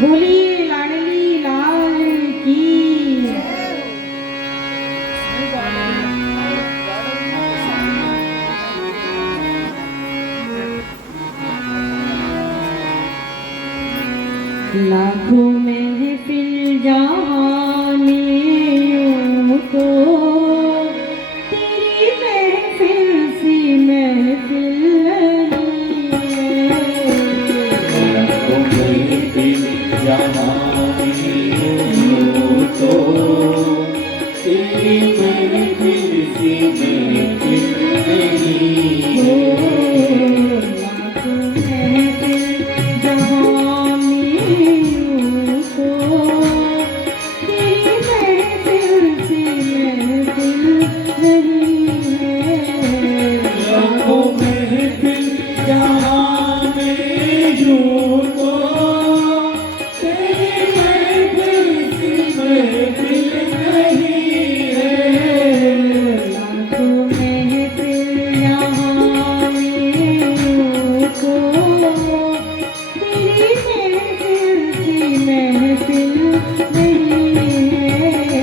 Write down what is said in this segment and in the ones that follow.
बोलिए लाडली लाल की। लाखों महफिल जहाँ में यूं तो तेरी महफिल सी महफिल नहीं है। लाखों महफिल जहाँ में यूं तो तेरी महफिल सी महफिल नहीं है। लाखों महफिल जहाँ में यूं तो तेरी महफिल सी महफिल नहीं है। लाखों महफिल जहाँ में यूं तो तेरी महफिल सी महफिल नहीं है। लाखों महफिल जहाँ में यूं तो तेरी महफिल सी महफिल नहीं है।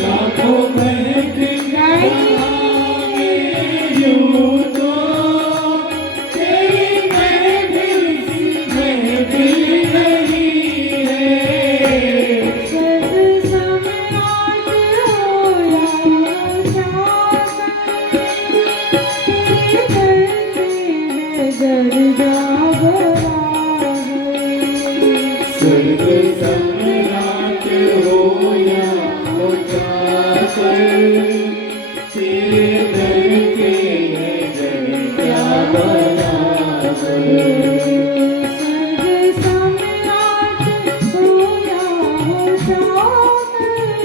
लाखों महफिल जहाँ में यूं तो तेरी महफिल सी महफिल नहीं है। सब सम्राट हो या शासक, तेरे दर पे है दर्जा बड़ा है। स्वर्ग सम्राट हो या हो जाकर तेरे दर के है दर्जा बराबर। स्वर्ग सम्राट हो या हो शासक,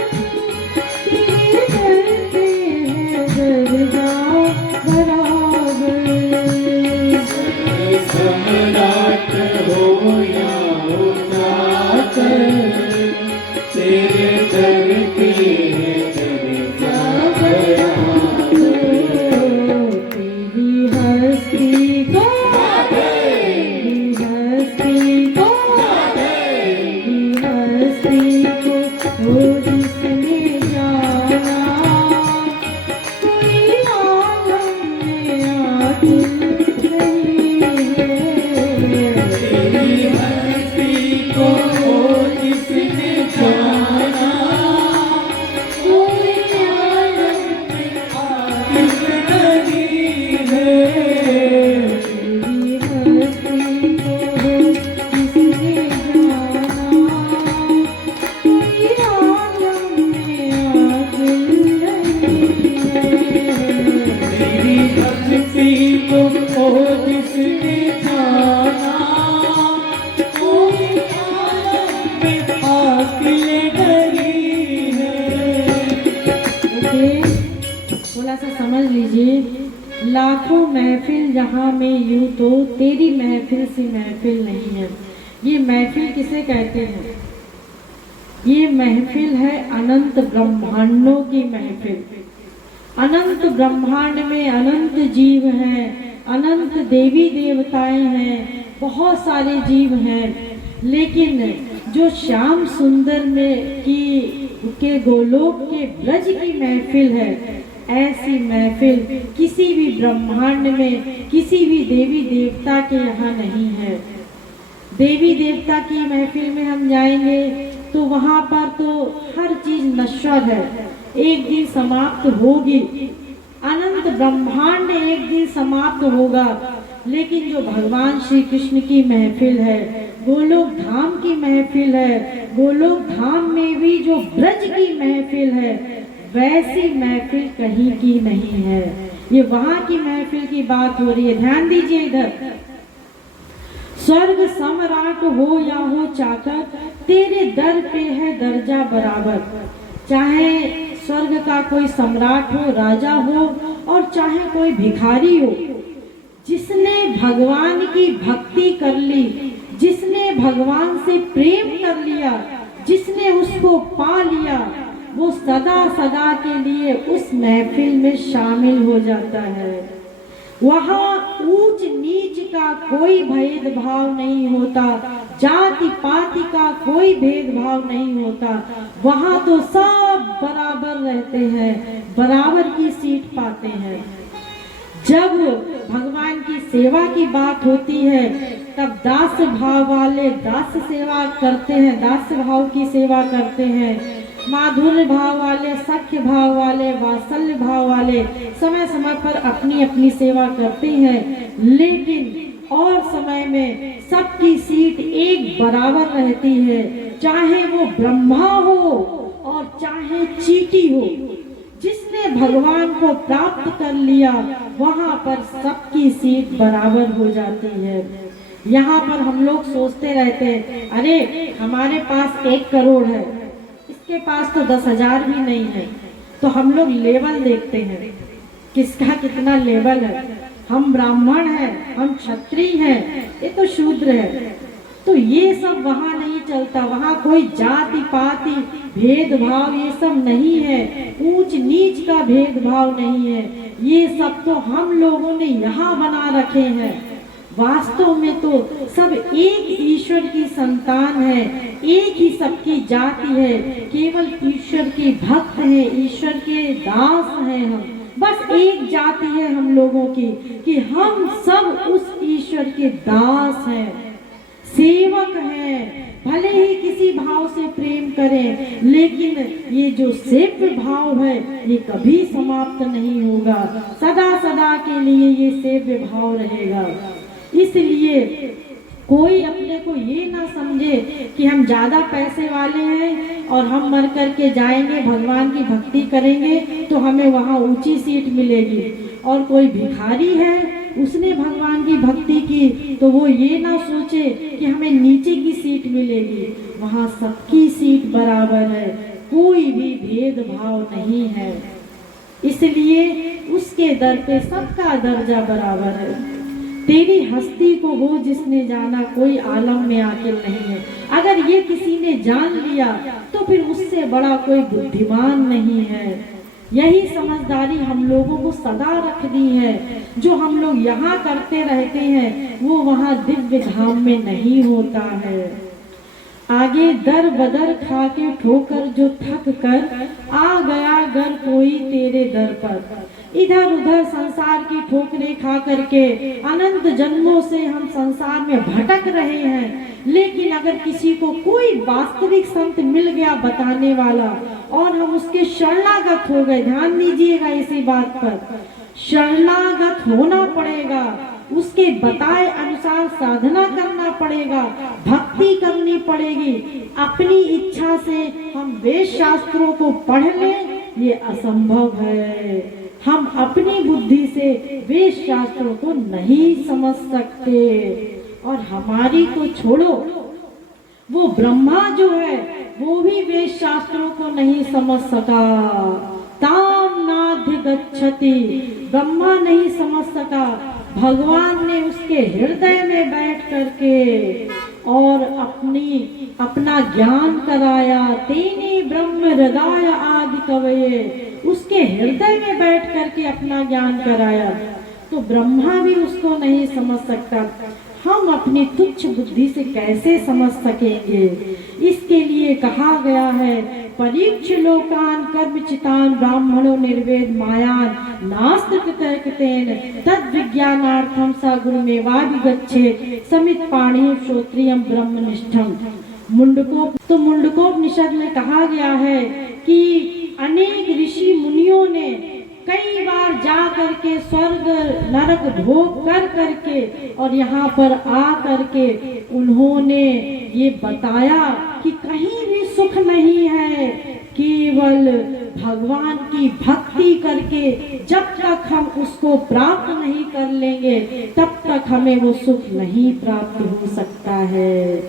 तेरे दर पे है दर्जा बराबर। सम्राट हो या हो जाकर तेरे दर पे है दर्जा बराबर। तेरी हस्ती को, तेरी हस्ती को, तेरी हस्ती को वो जिसने जाना, कोई आलम में आखिर नहीं है। तेरी हस्ती को जिसने जाना, कोई आलम में आखिर नहीं है। तेरी हस्ती को जिसने जाना, कोई आलम में आखिर नहीं है। तेरी हस्ती को जिसने जाना, कोई आलम में आखिर नहीं है। ओके, थोड़ा सा समझ लीजिए। लाखों महफिल जहाँ में यूं तो तेरी महफिल सी महफिल नहीं है। ये महफिल किसे कहते हैं? ये महफिल है अनंत ब्रह्मांडों की महफिल। अनंत ब्रह्मांड में अनंत जीव हैं, अनंत देवी देवताएं हैं, बहुत सारे जीव हैं। लेकिन जो श्याम सुंदर में के गोलोक के ब्रज की महफिल है, ऐसी महफिल किसी भी ब्रह्मांड में किसी भी देवी देवता के यहाँ नहीं है। देवी देवता की महफिल में हम जाएंगे तो वहाँ पर तो हर चीज नश्वर है, एक दिन समाप्त होगी। अनंत ब्रह्मांड एक दिन समाप्त होगा। लेकिन जो भगवान श्री कृष्ण की महफिल है, गोलोक धाम की महफिल है, गोलोक धाम में भी जो ब्रज की महफिल है, वैसी महफिल कहीं की नहीं है। ये वहां की महफिल की बात हो रही है। ध्यान दीजिए इधर। स्वर्ग सम्राट हो या हो चाकर, तेरे दर पे है दर्जा बराबर। चाहे स्वर्ग का कोई सम्राट हो, राजा हो, और चाहे कोई भिखारी हो, जिसने भगवान की भक्ति कर ली, जिसने भगवान से प्रेम कर लिया, जिसने उसको पा लिया, वो सदा सदा के लिए उस महफिल में शामिल हो जाता है। वहाँ ऊंच नीच का कोई भेदभाव नहीं होता। जाति पाति का कोई भेदभाव नहीं होता, वहाँ तो सब बराबर रहते हैं, बराबर की सीट पाते हैं। जब भगवान की सेवा की बात होती है तब दास भाव वाले दास सेवा करते हैं, दास भाव की सेवा करते हैं। माधुर्य भाव वाले, सख्य भाव वाले, वात्सल्य भाव वाले समय समय पर अपनी अपनी सेवा करते हैं, लेकिन और समय में सबकी सीट एक बराबर रहती है, चाहे वो ब्रह्मा हो और चाहे चींटी हो। जिसने भगवान को प्राप्त कर लिया वहाँ पर सबकी सीट बराबर हो जाती है। यहाँ पर हम लोग सोचते रहते हैं, अरे हमारे पास 1 करोड़ है, इसके पास तो 10,000 भी नहीं है। तो हम लोग लेवल देखते हैं, किसका कितना लेवल है। हम ब्राह्मण हैं, हम क्षत्रिय हैं, ये तो शूद्र है। तो ये सब वहाँ नहीं चलता, वहाँ कोई जाति पाति भेदभाव ये सब नहीं है, ऊंच नीच का भेदभाव नहीं है। ये सब तो हम लोगों ने यहाँ बना रखे हैं। वास्तव में तो सब एक ईश्वर की संतान है, एक ही सबकी जाति है, केवल ईश्वर के भक्त हैं, ईश्वर के दास हैं हम। बस एक जाति है हम लोगों की कि हम सब उस ईश्वर के दास हैं, सेवक हैं। भले ही किसी भाव से प्रेम करें, लेकिन ये जो सेव्य भाव है ये कभी समाप्त नहीं होगा, सदा सदा के लिए ये सेव्य भाव रहेगा। इसलिए कोई अपने को ये ना समझे कि हम ज्यादा पैसे वाले हैं और हम मर करके जाएंगे, भगवान की भक्ति करेंगे तो हमें वहाँ ऊंची सीट मिलेगी, और कोई भिखारी है उसने भगवान की भक्ति की तो वो ये ना सोचे कि हमें नीचे की सीट मिलेगी। वहाँ सबकी सीट बराबर है, कोई भी भेदभाव नहीं है। इसलिए उसके दर पे सबका दर्जा बराबर है। तेरी हस्ती को वो जिसने जाना, कोई आलम में आकिल नहीं है। अगर ये किसी ने जान लिया तो फिर उससे बड़ा कोई बुद्धिमान नहीं है। यही समझदारी हम लोगों को सदा रख दी है। जो हम लोग यहाँ करते रहते हैं वो वहाँ दिव्य धाम में नहीं होता है। आगे दर बदर खा के ठोकर जो थक कर आ गया गर कोई तेरे दर पर। इधर उधर संसार की ठोकरें खा करके अनंत जन्मों से हम संसार में भटक रहे हैं, लेकिन अगर किसी को कोई वास्तविक संत मिल गया बताने वाला और हम उसके शरणागत हो गए, ध्यान दीजिएगा इसी बात पर, शरणागत होना पड़ेगा, उसके बताए अनुसार साधना करना पड़ेगा, भक्ति करनी पड़ेगी। अपनी इच्छा से हम वेद शास्त्रों को पढ़ लें ये असंभव है। हम अपनी बुद्धि से वेद शास्त्रों को नहीं समझ सकते। और हमारी तो छोड़ो, वो ब्रह्मा जो है वो भी वेद शास्त्रों को नहीं समझ सका। ताम नाध्य गच्छति, ब्रह्मा नहीं समझ सका। भगवान ने उसके हृदय में बैठ करके और अपना ज्ञान कराया। तेने ब्रह्म हृदय आदि कवये, उसके हृदय में बैठ करके अपना ज्ञान कराया। तो ब्रह्मा भी उसको नहीं समझ सकता, हम अपनी तुच्छ बुद्धि से कैसे समझ सकेंगे। इसके लिए कहा गया है, परीक्ष लोकान कर्मचितान ब्राह्मणो निर्वेद मायान नास्तिकतेन तद विज्ञानार्थम स गुरुमेवाभिगच्छेत् समित पाणि श्रोत्रियम ब्रह्मनिष्ठम। मुंडकोपनिषद में कहा गया है कि अनेक ऋषि मुनियों ने कई बार जा करके स्वर्ग नरक भोग कर करके और यहाँ पर आ करके उन्होंने ये बताया कि कहीं भी सुख नहीं है, केवल भगवान की भक्ति करके जब तक हम उसको प्राप्त नहीं कर लेंगे तब तक हमें वो सुख नहीं प्राप्त हो सकता है।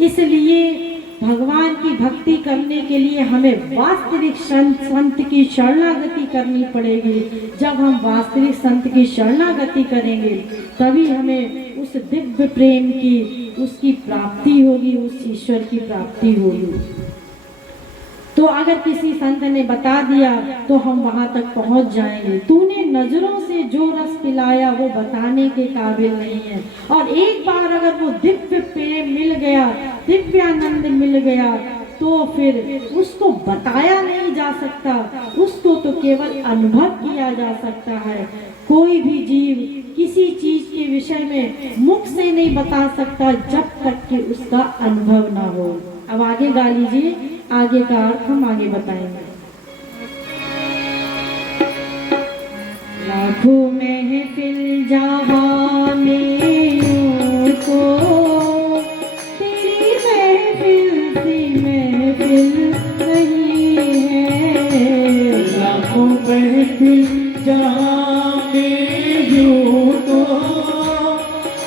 इसलिए भगवान की भक्ति करने के लिए हमें वास्तविक संत की शरणागति करनी पड़ेगी। जब हम वास्तविक संत की शरणागति करेंगे तभी हमें उस दिव्य प्रेम की उसकी प्राप्ति होगी, उस ईश्वर की प्राप्ति होगी। तो अगर किसी संत ने बता दिया तो हम वहां तक पहुंच जाएंगे। तूने नजरों से जो रस पिलाया वो बताने के काबिल नहीं है। और एक बार अगर वो दिव्य प्रेम मिल गया, दिव्यानंद मिल गया, तो फिर उसको बताया नहीं जा सकता, उसको तो केवल अनुभव किया जा सकता है। कोई भी जीव किसी चीज के विषय में मुख से नहीं बता सकता जब तक कि उसका अनुभव ना हो। अब आगे गा लीजिए, आगे का अर्थ हम आगे बताएंगे। लाखों महफिल जहां में यूं को तेरी महफिल सी महफिल नहीं है। लाखों महफिल जहां में यूं तो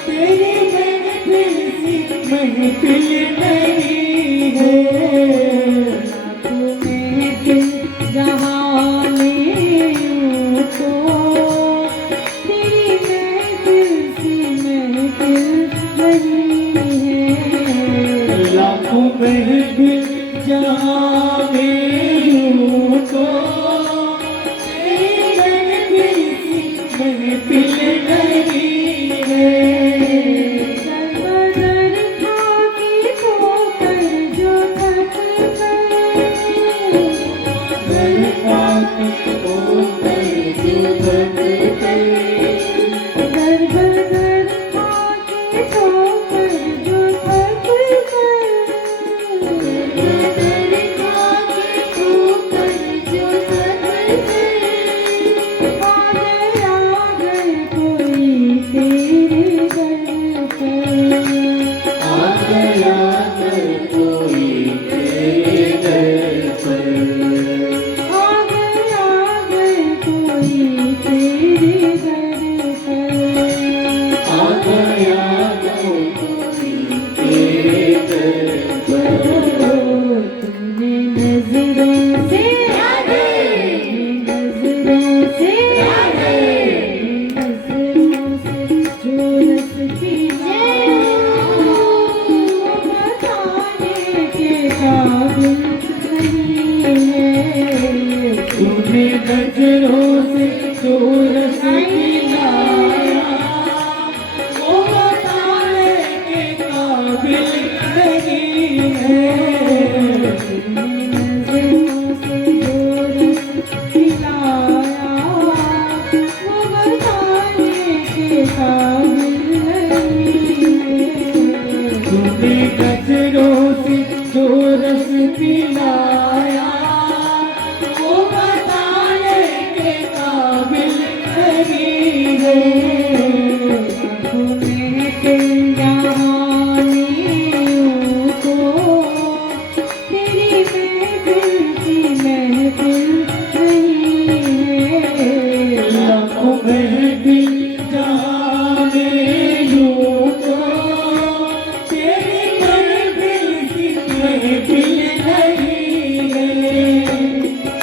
तेरी महफिल सी महफिल नहीं है। लाखों महफिल जहां में यूं तो तेरी महफिल सी महफिल नहीं है। लाखों महफिल जहां में यूं तो तेरी महफिल सी महफिल नहीं है। सर्वदर खाके ठोकर जो थक गए, दरबार को कर जो थक गए। सर्वदर खाके ठोकर जो थक गए, दर खाके ठोकर जो थक गए। आ गए कोई तेरे दर पर। आ गया कर कोई तेरे दर पर। आ गए कोई तेरे दर पर। आ गया कोई तेरे दर पर। तूने नजरों से नजरों से नजरों से जो रस पिलाया वो बताने के काबिल नहीं है। तूने नजरों से जो रस पिलाया वो बताने के काबिल नहीं है। नजरों से जो रस पिलाया वो बताने के काबिल नहीं है। तूने नजरों से जो रस पिलाया वो बताने के काबिल नहीं है। आँखों में फिर जहाँ में यूं को तेरी महफिल की महफिल नहीं है। लाखों महफिल जहां में यूं तो तेरी महफिल की महफिल नहीं है।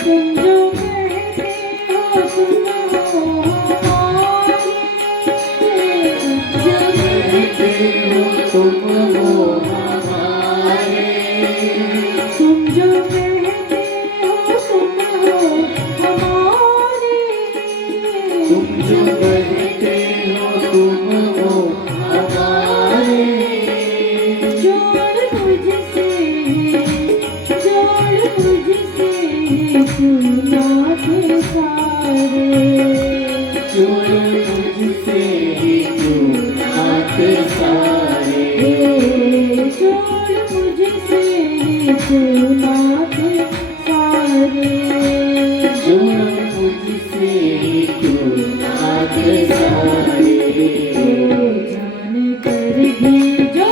तुम जो कहते हो सुनो हमारी, जो कहते हो तुम हो हमारे। तुम जो कहते हो सुनो हमारी, तुम जो कहते हो तुम हो हमारे। जोड़ मुझसे तू नाथ सारे। जोड़ मुझसे ही तू नाथ सारे। जोड़ मुझसे तू नाथ सारे। जोड़ मुझसे ही तू नाथ सारे। जान कर भी जो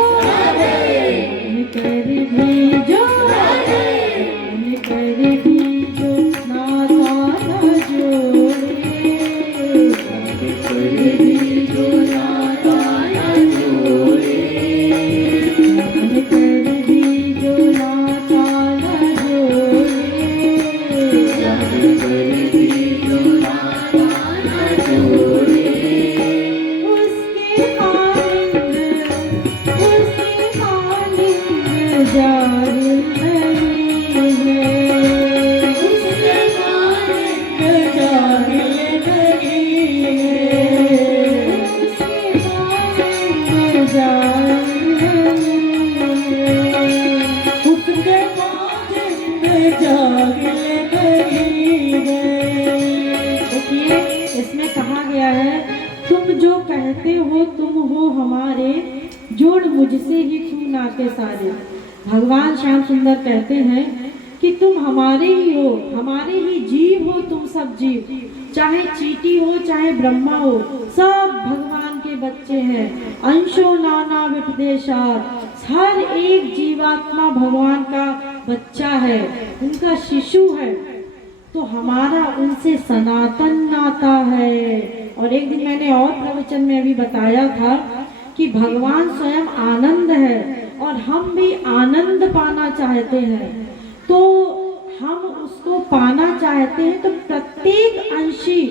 जान कर भी जो जान कर भी जो नाता न जोड़े। कर भी जो नाता न जोड़े। जान कर भी जो नाता न जोड़े। जान कर भी जो नाता न जोड़े। उसके मालिक जाहिल नहीं है। कहते हो तुम हो हमारे, जोड़ मुझसे ही तू नाते सारे। भगवान श्याम सुंदर कहते हैं कि तुम हमारे ही हो, हमारे ही जीव हो तुम सब जीव, चाहे चींटी हो चाहे ब्रह्मा हो, सब भगवान के बच्चे हैं। अंशो नाना विपदेशात, हर एक जीवात्मा भगवान का बच्चा है, उनका शिशु है। तो हमारा उनसे सनातन नाता है। और एक दिन मैंने और प्रवचन में अभी बताया था कि भगवान स्वयं आनंद है और हम भी आनंद पाना चाहते हैं। तो हम उसको पाना चाहते हैं तो प्रत्येक अंशी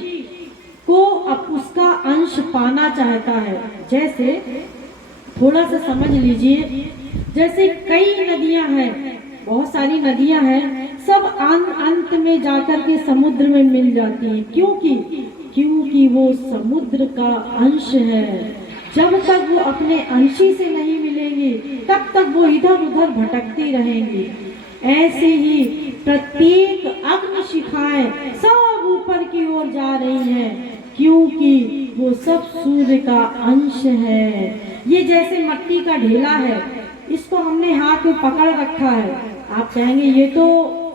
को अब उसका अंश पाना चाहता है। जैसे थोड़ा सा समझ लीजिए, जैसे कई नदियां हैं, बहुत सारी नदियां हैं, सब अंत में जाकर के समुद्र में मिल जाती हैं। क्योंकि वो समुद्र का अंश है। जब तक वो अपने अंशी से नहीं मिलेंगी तब तक वो इधर उधर भटकती रहेंगी। ऐसे ही प्रत्येक अग्नि शिखाएं सब ऊपर की ओर जा रही हैं, क्योंकि वो सब सूर्य का अंश है। ये जैसे मट्टी का ढेला है, इसको हमने हाथ में पकड़ रखा है। आप कहेंगे ये तो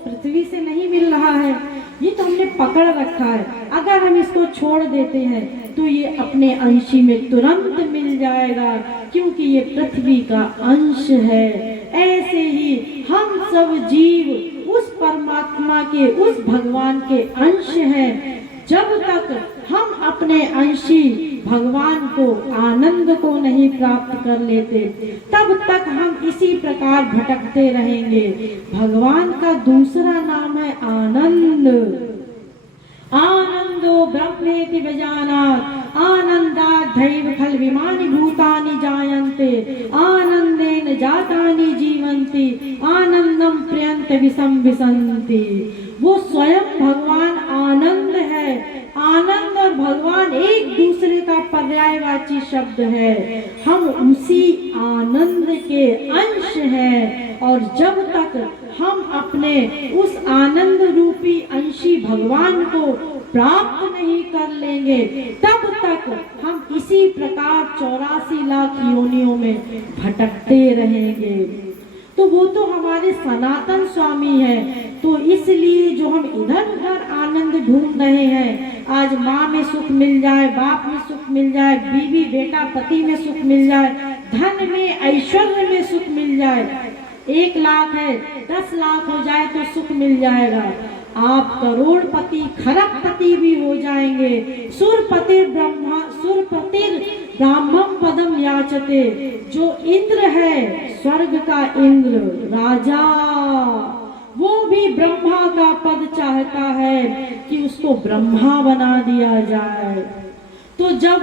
पृथ्वी से नहीं मिल रहा है, ये तो हमने पकड़ रखा है। अगर हम इसको छोड़ देते हैं तो ये अपने अंशी में तुरंत मिल जाएगा, क्योंकि ये पृथ्वी का अंश है। ऐसे ही हम सब जीव उस परमात्मा के, उस भगवान के अंश हैं। जब तक हम अपने अंशी भगवान को, आनंद को नहीं प्राप्त कर लेते, तब तक हम इसी प्रकार भटकते रहेंगे। भगवान का दूसरा नाम है आनंद। आनंदो ब्रह्मेति विजानात्, आनंदात् दैव खल विमानि भूतानि जायन्ते, आनंदेन जातानि जीवन्ति, आनंदम प्रियन्त विषम विसन्ति। वो स्वयं भगवान आनंद है। आनंद और भगवान एक दूसरे का पर्यायवाची शब्द है। हम उसी आनंद के अंश हैं, और जब तक हम अपने उस आनंद रूपी अंशी भगवान को प्राप्त नहीं कर लेंगे, तब तक हम इसी प्रकार 84 लाख योनियों में भटकते रहेंगे। तो वो तो हमारे सनातन स्वामी हैं। तो इसलिए जो हम इधर उधर आनंद ढूंढ रहे हैं, आज माँ में सुख मिल जाए, बाप में सुख मिल जाए, बीवी बेटा पति में सुख मिल जाए, धन में ऐश्वर्य में सुख मिल जाए, 1 लाख है 10 लाख हो जाए तो सुख मिल जाएगा। आप करोड़पति खरबपति भी हो जाएंगे। सुरपति ब्राह्मण पदम याचते, जो इंद्र है स्वर्ग का इंद्र राजा, वो भी ब्रह्मा का पद चाहता है कि उसको ब्रह्मा बना दिया जाए। तो जब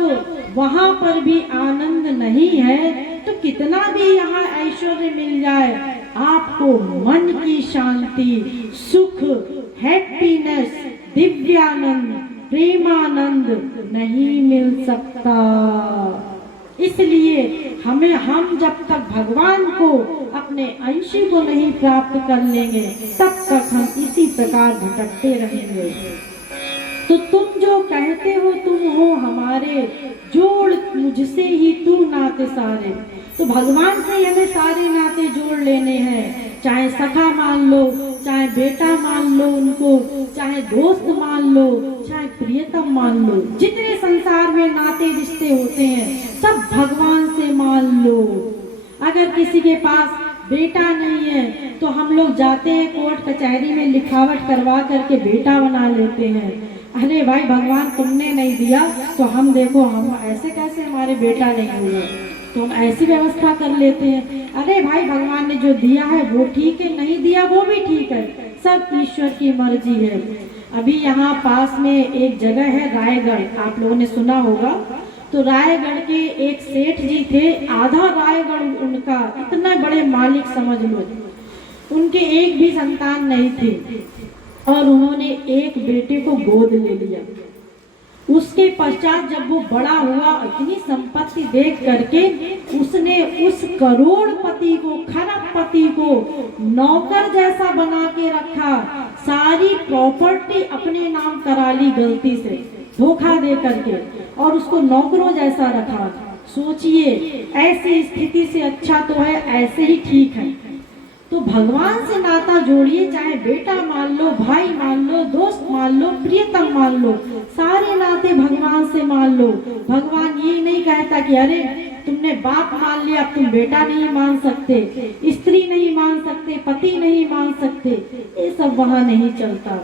वहां पर भी आनंद नहीं है तो कितना भी यहाँ ऐश्वर्य मिल जाए, आपको मन की शांति, सुख, हैप्पीनेस, दिव्यानंद, प्रेमानंद नहीं मिल सकता। इसलिए हम जब तक भगवान को, अपने अंशी को नहीं प्राप्त कर लेंगे, तब तक हम इसी प्रकार भटकते रहेंगे। तो तुम जो कहते हो तुम हो हमारे, जोड़ मुझसे ही तू नाते सारे। तो भगवान से हमें सारे नाते जोड़ लेने हैं, चाहे सखा मान लो, चाहे बेटा मान लो उनको, चाहे दोस्त मान लो, चाहे प्रियतम मान लो। जितने संसार में नाते रिश्ते होते हैं सब भगवान से मान लो। अगर किसी के पास बेटा नहीं है तो हम लोग जाते हैं कोर्ट कचहरी में लिखावट करवा करके बेटा बना लेते हैं। अरे भाई भगवान तुमने नहीं दिया तो हम देखो हम ऐसे कैसे हमारे बेटा नहीं हुआ, तो हम ऐसी व्यवस्था कर लेते हैं। अरे भाई भगवान ने जो दिया है वो ठीक है, नहीं दिया वो भी ठीक है, सब ईश्वर की मर्जी है। अभी यहाँ पास में एक जगह है रायगढ़, आप लोगों ने सुना होगा। तो रायगढ़ के एक सेठ जी थे, आधा रायगढ़ उनका, इतना बड़े मालिक समझ लो। उनके एक भी संतान नहीं थी और उन्होंने एक बेटे को गोद ले लिया। उसके पश्चात जब वो बड़ा हुआ, इतनी संपत्ति देख करके उसने उस करोड़पति को, खरबपति को नौकर जैसा बना के रखा। सारी प्रॉपर्टी अपने नाम करा ली गलती से, धोखा दे करके। और उसको नौकरों जैसा रखा। सोचिए, ऐसी स्थिति से अच्छा तो है ऐसे ही ठीक है। तो भगवान से नाता जोड़िए, चाहे बेटा मान लो, भाई मान लो, दोस्त मान लो, प्रियतम मान लो, सारे नाते भगवान से मान लो। भगवान ये नहीं कहता कि अरे तुमने बाप मान लिया, अब तुम बेटा नहीं मान सकते, स्त्री नहीं मान सकते, पति नहीं मान सकते, ये सब वहां नहीं चलता।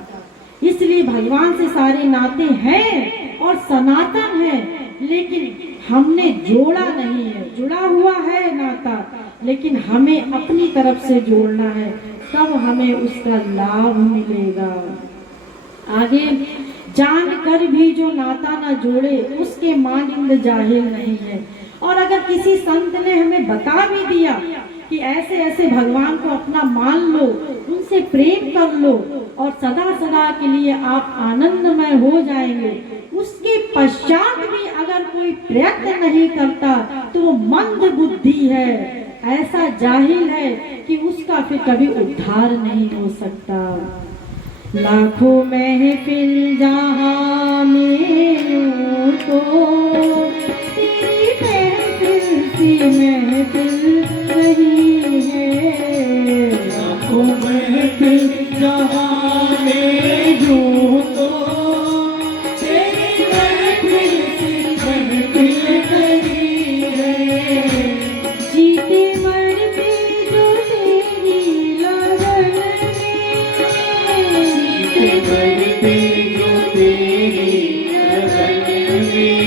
इसलिए भगवान से सारे नाते हैं और सनातन है, लेकिन हमने जोड़ा नहीं है। जुड़ा हुआ है नाता, लेकिन हमें अपनी तरफ से जोड़ना है, तब हमें उसका लाभ मिलेगा। आगे, जानकर भी जो नाता न जोड़े उसके मानिंद जाहिल नहीं है। और अगर किसी संत ने हमें बता भी दिया कि ऐसे ऐसे भगवान को अपना मान लो, उनसे प्रेम कर लो और सदा सदा के लिए आप आनंदमय हो जाएंगे, उसके पश्चात भी अगर कोई प्रयत्न नहीं करता तो वो मंद बुद्धि है, ऐसा जाहिल है कि उसका फिर कभी उद्धार नहीं हो सकता। लाखों महफिल जहां में यूं तो तेरी महफिल सी महफिल नहीं है। लाखों महफिल जहां में यूं तो तेरी महफिल सी महफिल नहीं है। जीते मरते जो तेरी लगन में, जीते मरते जो तेरी लगन में,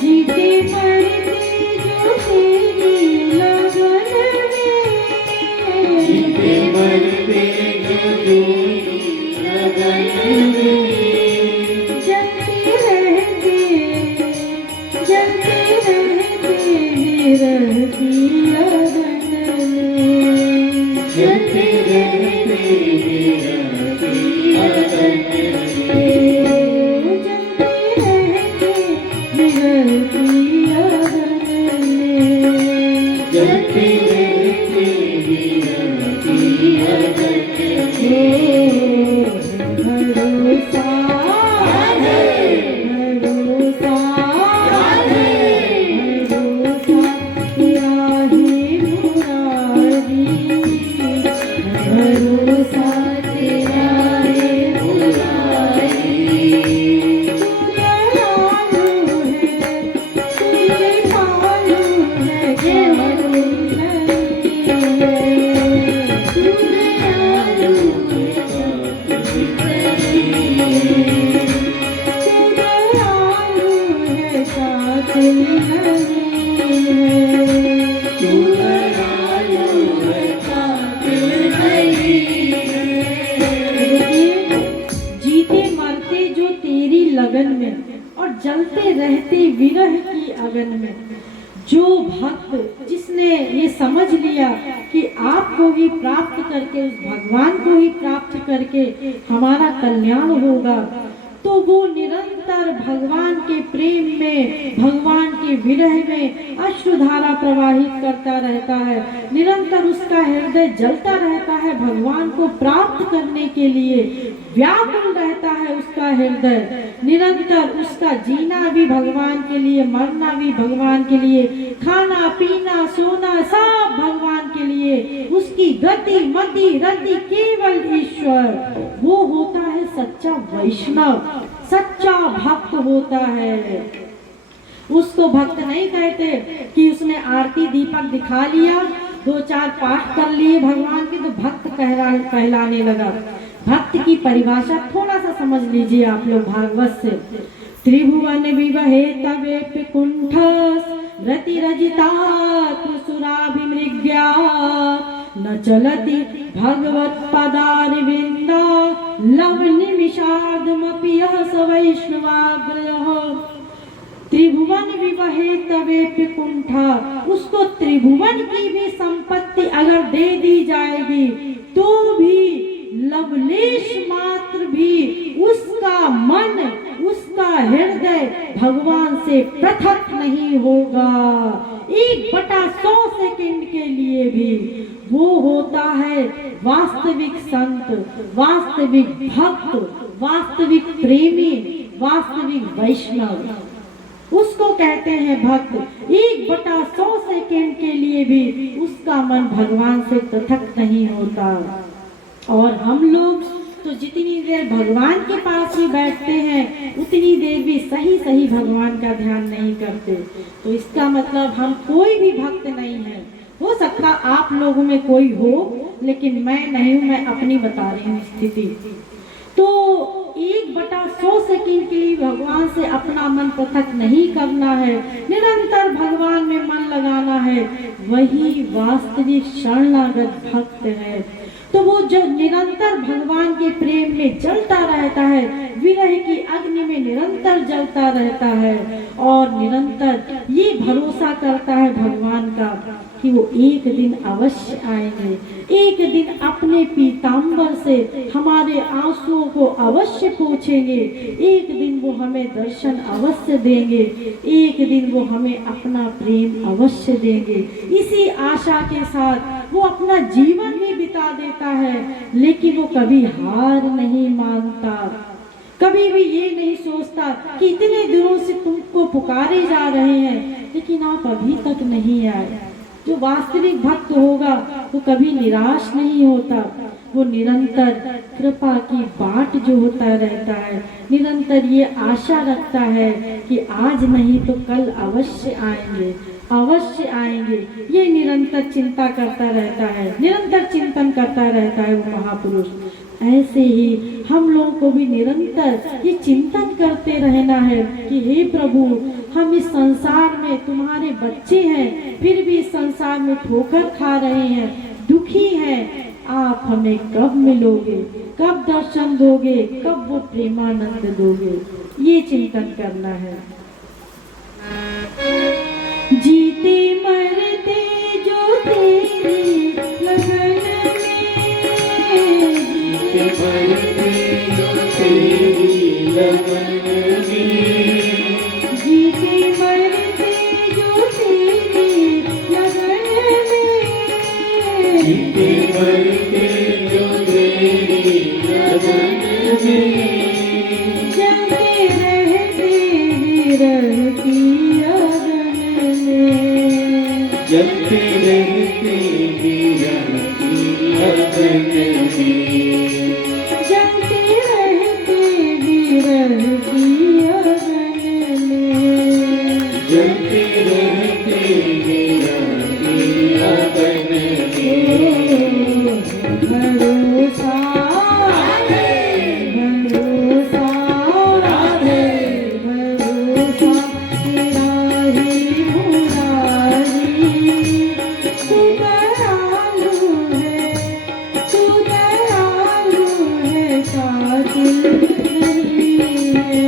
जीते मरते जो तेरी लगन में, जीते मरते जो तेरी लगन में, जलते रहते विरह की लगन में, जलते रहते विरह की लगन में, जलते रहते विरह की लगन में, जलते रहते विरह की लगन में। भरोसा भरोसा भरोसा तेरा ही मुरारी, भरोसा तेरा है मुरारी, तू दयालु है, तुझे मालूम है ज्ञान नहीं है। तू दयालु है तू दयालु है कातिल नहीं है। तू दयालु है कातिल नहीं है। जीते मरते जो तेरी लगन में और जलते रहते विरह की अगन में, जो भक्त जिसने ये समझ लिया कि आपको ही प्राप्त करके, उस भगवान को ही प्राप्त करके हमारा कल्याण होगा, तो वो निरंतर भगवान के प्रेम में, भगवान के विरह में अश्रुधारा प्रवाहित करता रहता है। निरंतर उसका हृदय जलता रहता है, भगवान को प्राप्त करने के लिए व्याकुल रहता है उसका हृदय। निरंतर उसका जीना भी भगवान के लिए, मरना भी भगवान के लिए, खाना पीना सोना सब भगवान के लिए, उसकी गति मति रति केवल ईश्वर। वो होता है सच्चा वैष्णव, सच्चा भक्त होता है। उसको भक्त नहीं कहते कि उसने आरती दीपक दिखा लिया, 2-4 पाठ कर लिए भगवान के तो भक्त कहलाने लगा। भक्त की परिभाषा थोड़ा सा समझ लीजिए आप लोग भागवत से। त्रिभुवन विवहे तवे कुंठस रति रजितात्मसुराभिमृग्या न चलति भगवत पदारविंदा लव निमिषार्धमपि यः स वैष्णवाग्रयः। त्रिभुवन विवहे तवे कुंठा, उसको त्रिभुवन की भी संपत्ति अगर दे दी जाएगी तो भी लवलेश मात्र भी उसका मन, उसका हृदय भगवान से पृथक नहीं होगा। 1/100 सेकंड के लिए भी वो होता है वास्तविक संत, वास्तविक भक्त, वास्तविक प्रेमी, वास्तविक वैष्णव। उसको कहते हैं भक्त। 1/100 सेकेंड के लिए भी उसका मन भगवान से पृथक नहीं होता। और हम लोग तो जितनी देर भगवान के पास ही बैठते हैं उतनी देर भी सही सही भगवान का ध्यान नहीं करते। तो इसका मतलब हम कोई भी भक्त नहीं है। हो सकता आप लोगों में कोई हो, लेकिन मैं नहीं हूं, मैं अपनी बता रही हूँ स्थिति। तो 1/100 सेकेंड के लिए भगवान से अपना मन पृथक नहीं करना है, निरंतर भगवान में मन लगाना है, वही वास्तविक शरणागत भक्त है। तो वो जो निरंतर भगवान के प्रेम में जलता रहता है, विरह की अग्नि में निरंतर जलता रहता है और निरंतर ये भरोसा करता है भगवान का कि वो एक दिन अवश्य आएंगे, एक दिन अपने पीतांबर से हमारे आंसुओं को अवश्य पोंछेंगे, एक दिन वो हमें दर्शन अवश्य देंगे, एक दिन वो हमें अपना प्रेम अवश्य देंगे। इसी आशा के साथ वो अपना जीवन भी बिता देता है, लेकिन वो कभी हार नहीं मानता, कभी भी ये नहीं सोचता कि इतने दिनों से तुमको पुकारे जा रहे हैं लेकिन आप अभी तक नहीं आए। जो वास्तविक भक्त होगा वो कभी निराश नहीं होता, वो निरंतर कृपा की बाट जो होता रहता है, निरंतर ये आशा रखता है कि आज नहीं तो कल अवश्य आएंगे, अवश्य आएंगे। ये निरंतर चिंता करता रहता है, निरंतर चिंतन करता रहता है वो महापुरुष। ऐसे ही हम लोगों को भी निरंतर ये चिंतन करते रहना है कि हे प्रभु, हम इस संसार में तुम्हारे बच्चे हैं, फिर भी इस संसार में ठोकर खा रहे हैं, दुखी हैं। आप हमें कब मिलोगे, कब दर्शन दोगे, कब वो प्रेमानंद दोगे, ये चिंतन करना है। जीते मरते जो तेरी लगन में, जीते मरते जो तेरी लगन में, जीते मरते जो तेरी लगन में, जीते मरते जो तेरी लगन में, जलते रहते विरह की अगन में, जलते रहते विरह की अगन में, जलते रहते विरह की अगन में, जलते रहते विरह की अगन में। भरोसा भरोसा भरोसा तेरा ही मुरारी, तू दयालु है, तू दयालु है, कातिल नहीं है।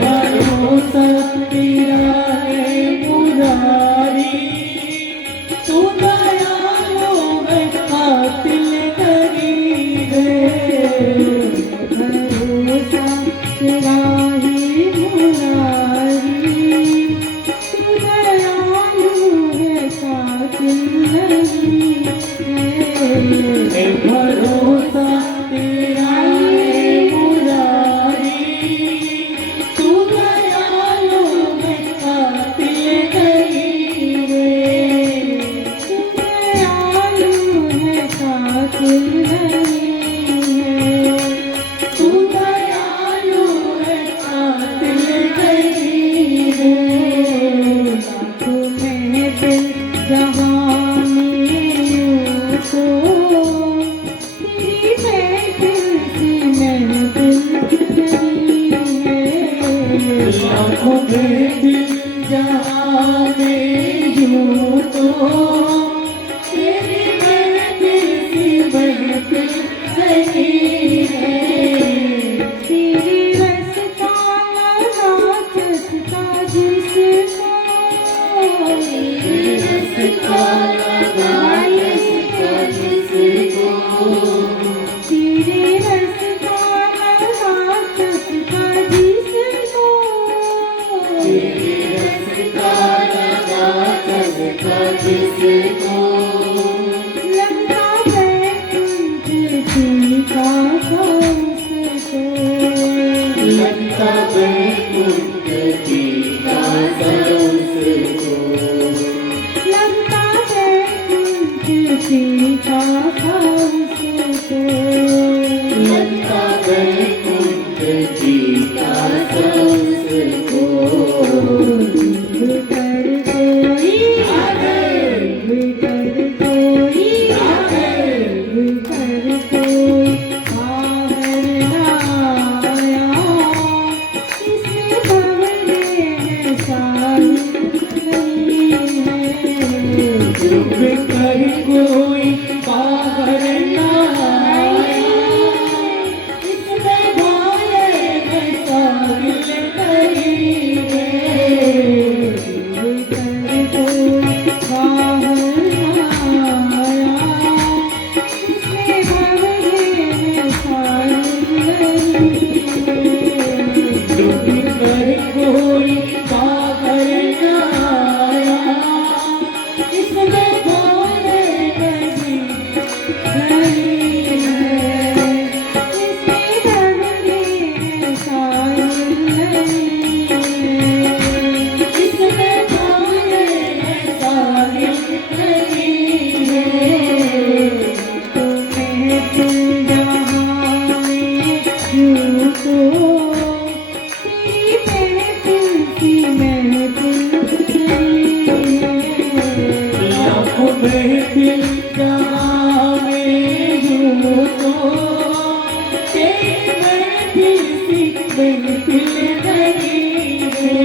भरोसा तेरा है मुरारी, तू दयालु है, कातिल नहीं है। भरोसा तेरा ही मुरारी, तू दयालु है, कातिल नहीं है। भरोसा तेरा है मुरारी, तू दयालु है, कातिल नहीं है। दयालु है, कातिल नहीं है। तू दयालु है, कातिल नहीं है। लाखों महफिल जहाँ में यूं तो पूछा था उसको, लंका वैकुंठ जीता था उसको। कर कोई कर कोई कर कोई बाहर ना आया, इसमें बगले में साहिल नहीं है। चुप कर कोई बाहर ना आया, इसमें भोले में साहिल नहीं है। कर कोई बाहर ना आया, इसमें बगले में साहिल नहीं है। चुप कर कोई बाहर ना आया, इसमें भोले नहीं इसमें भोले साहिल नहीं है। लाखों महफिल जहाँ में यूं तो तेरी महफिल सी महफिल नहीं है।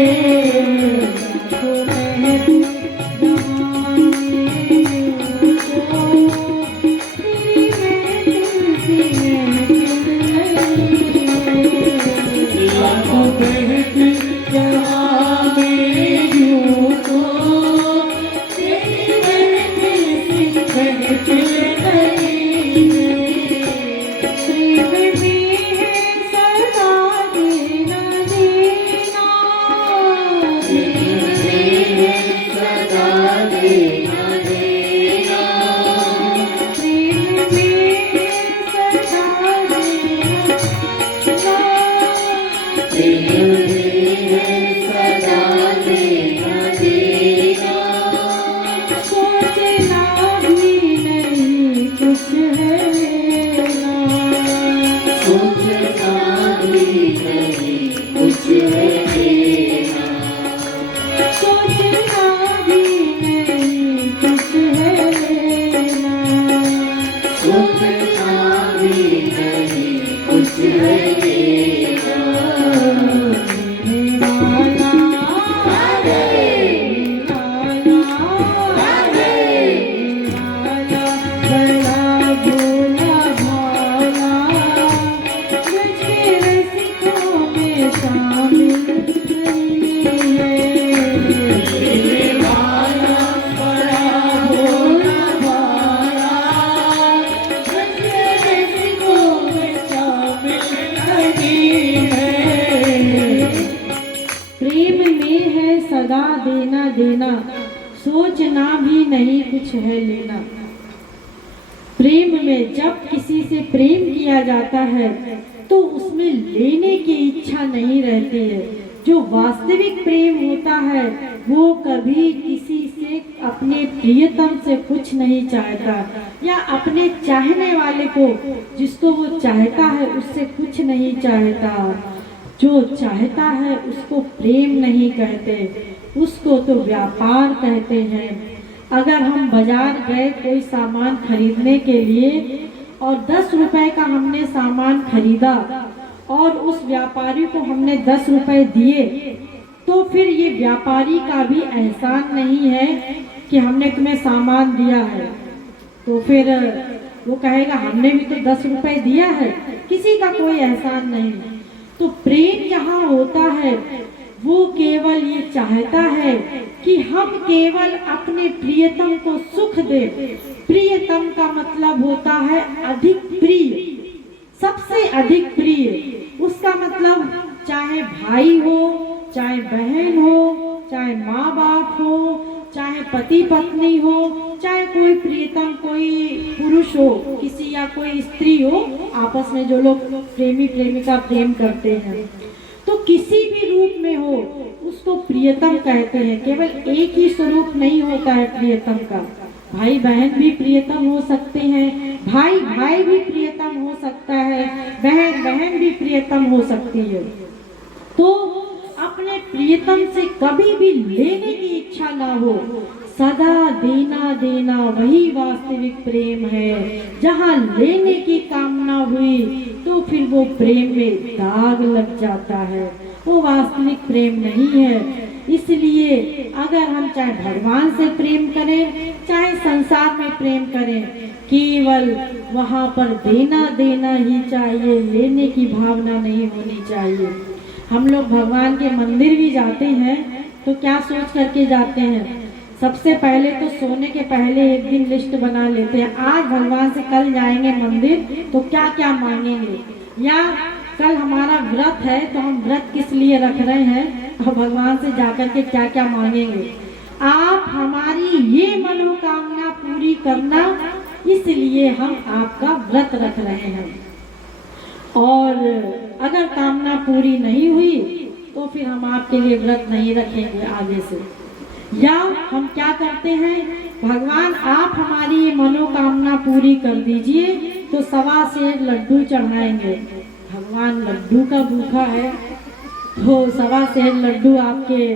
लाखों महफिल जहाँ में यूं तो तेरी महफिल सी महफिल नहीं है। सदा देना देना, दिल में सदा देना देना। सोचना भी नहीं कुछ है लेना, सोचना भी नहीं कुछ है देना। सोचना भी नहीं कुछ है लेना। सोचना भी नहीं कुछ है देना। मेरे वाला बड़ा भोला भाला, रसिकों में शामिल नहीं है। प्रेम में है सदा देना देना, सोचना भी नहीं कुछ है लेना। प्रेम में जब किसी से प्रेम किया जाता है तो उसमें लेने की इच्छा नहीं रहती है। जो वास्तविक प्रेम होता है वो कभी किसी से अपने प्रियतम से कुछ नहीं चाहता, या अपने चाहने वाले को जिसको वो चाहता है उससे कुछ नहीं चाहता। जो चाहता है उसको प्रेम नहीं कहते, उसको तो व्यापार कहते हैं। अगर हम बाजार गए कोई सामान खरीदने के लिए और 10 रुपए का हमने सामान खरीदा और उस व्यापारी को हमने 10 रुपए दिए, तो फिर ये व्यापारी का भी एहसान नहीं है कि हमने तुम्हें सामान दिया है। तो फिर वो कहेगा हमने भी तो 10 रुपए दिया है, किसी का कोई एहसान नहीं। तो प्रेम जहाँ होता है वो केवल ये चाहता है कि हम केवल अपने प्रियतम को सुख दे। प्रियतम का मतलब होता है अधिक प्रिय, सबसे अधिक प्रिय। उसका मतलब चाहे भाई हो, चाहे बहन हो, चाहे माँ बाप हो, चाहे पति पत्नी हो, चाहे कोई प्रियतम कोई पुरुष हो, किसी या कोई स्त्री हो, आपस में जो लोग प्रेमी प्रेमिका प्रेम करते हैं, तो किसी भी रूप में हो उसको प्रियतम कहते हैं। केवल एक ही स्वरूप नहीं होता है प्रियतम का, भाई बहन भी प्रियतम हो सकते हैं, भाई भाई भी प्रियतम हो सकता है, बहन बहन भी प्रियतम हो सकती है। तो अपने प्रियतम से कभी भी लेने की इच्छा ना हो, सदा देना देना वही वास्तविक प्रेम है। जहाँ लेने की कामना हुई तो फिर वो प्रेम में दाग लग जाता है, वो वास्तविक प्रेम नहीं है। इसलिए अगर हम चाहे भगवान से प्रेम करें चाहे संसार में प्रेम करें, केवल वहाँ पर देना देना ही चाहिए, लेने की भावना नहीं होनी चाहिए। हम लोग भगवान के मंदिर भी जाते हैं तो क्या सोच करके जाते हैं, सबसे पहले तो सोने के पहले एक दिन लिस्ट बना लेते हैं, आज भगवान से कल जाएंगे मंदिर तो क्या क्या मांगेंगे, या कल हमारा व्रत है तो हम व्रत किस लिए रख रहे हैं और भगवान से जाकर के क्या क्या मांगेंगे। आप हमारी ये मनोकामना पूरी करना, इसलिए हम आपका व्रत रख रहे हैं। और अगर कामना पूरी नहीं हुई तो फिर हम आपके लिए व्रत नहीं रखेंगे आगे से। या हम क्या करते हैं, भगवान आप हमारी ये मनोकामना पूरी कर दीजिए तो 1.25 सेर लड्डू चढ़ाएंगे। भगवान लड्डू का भूखा है तो 1.25 सेर लड्डू आपके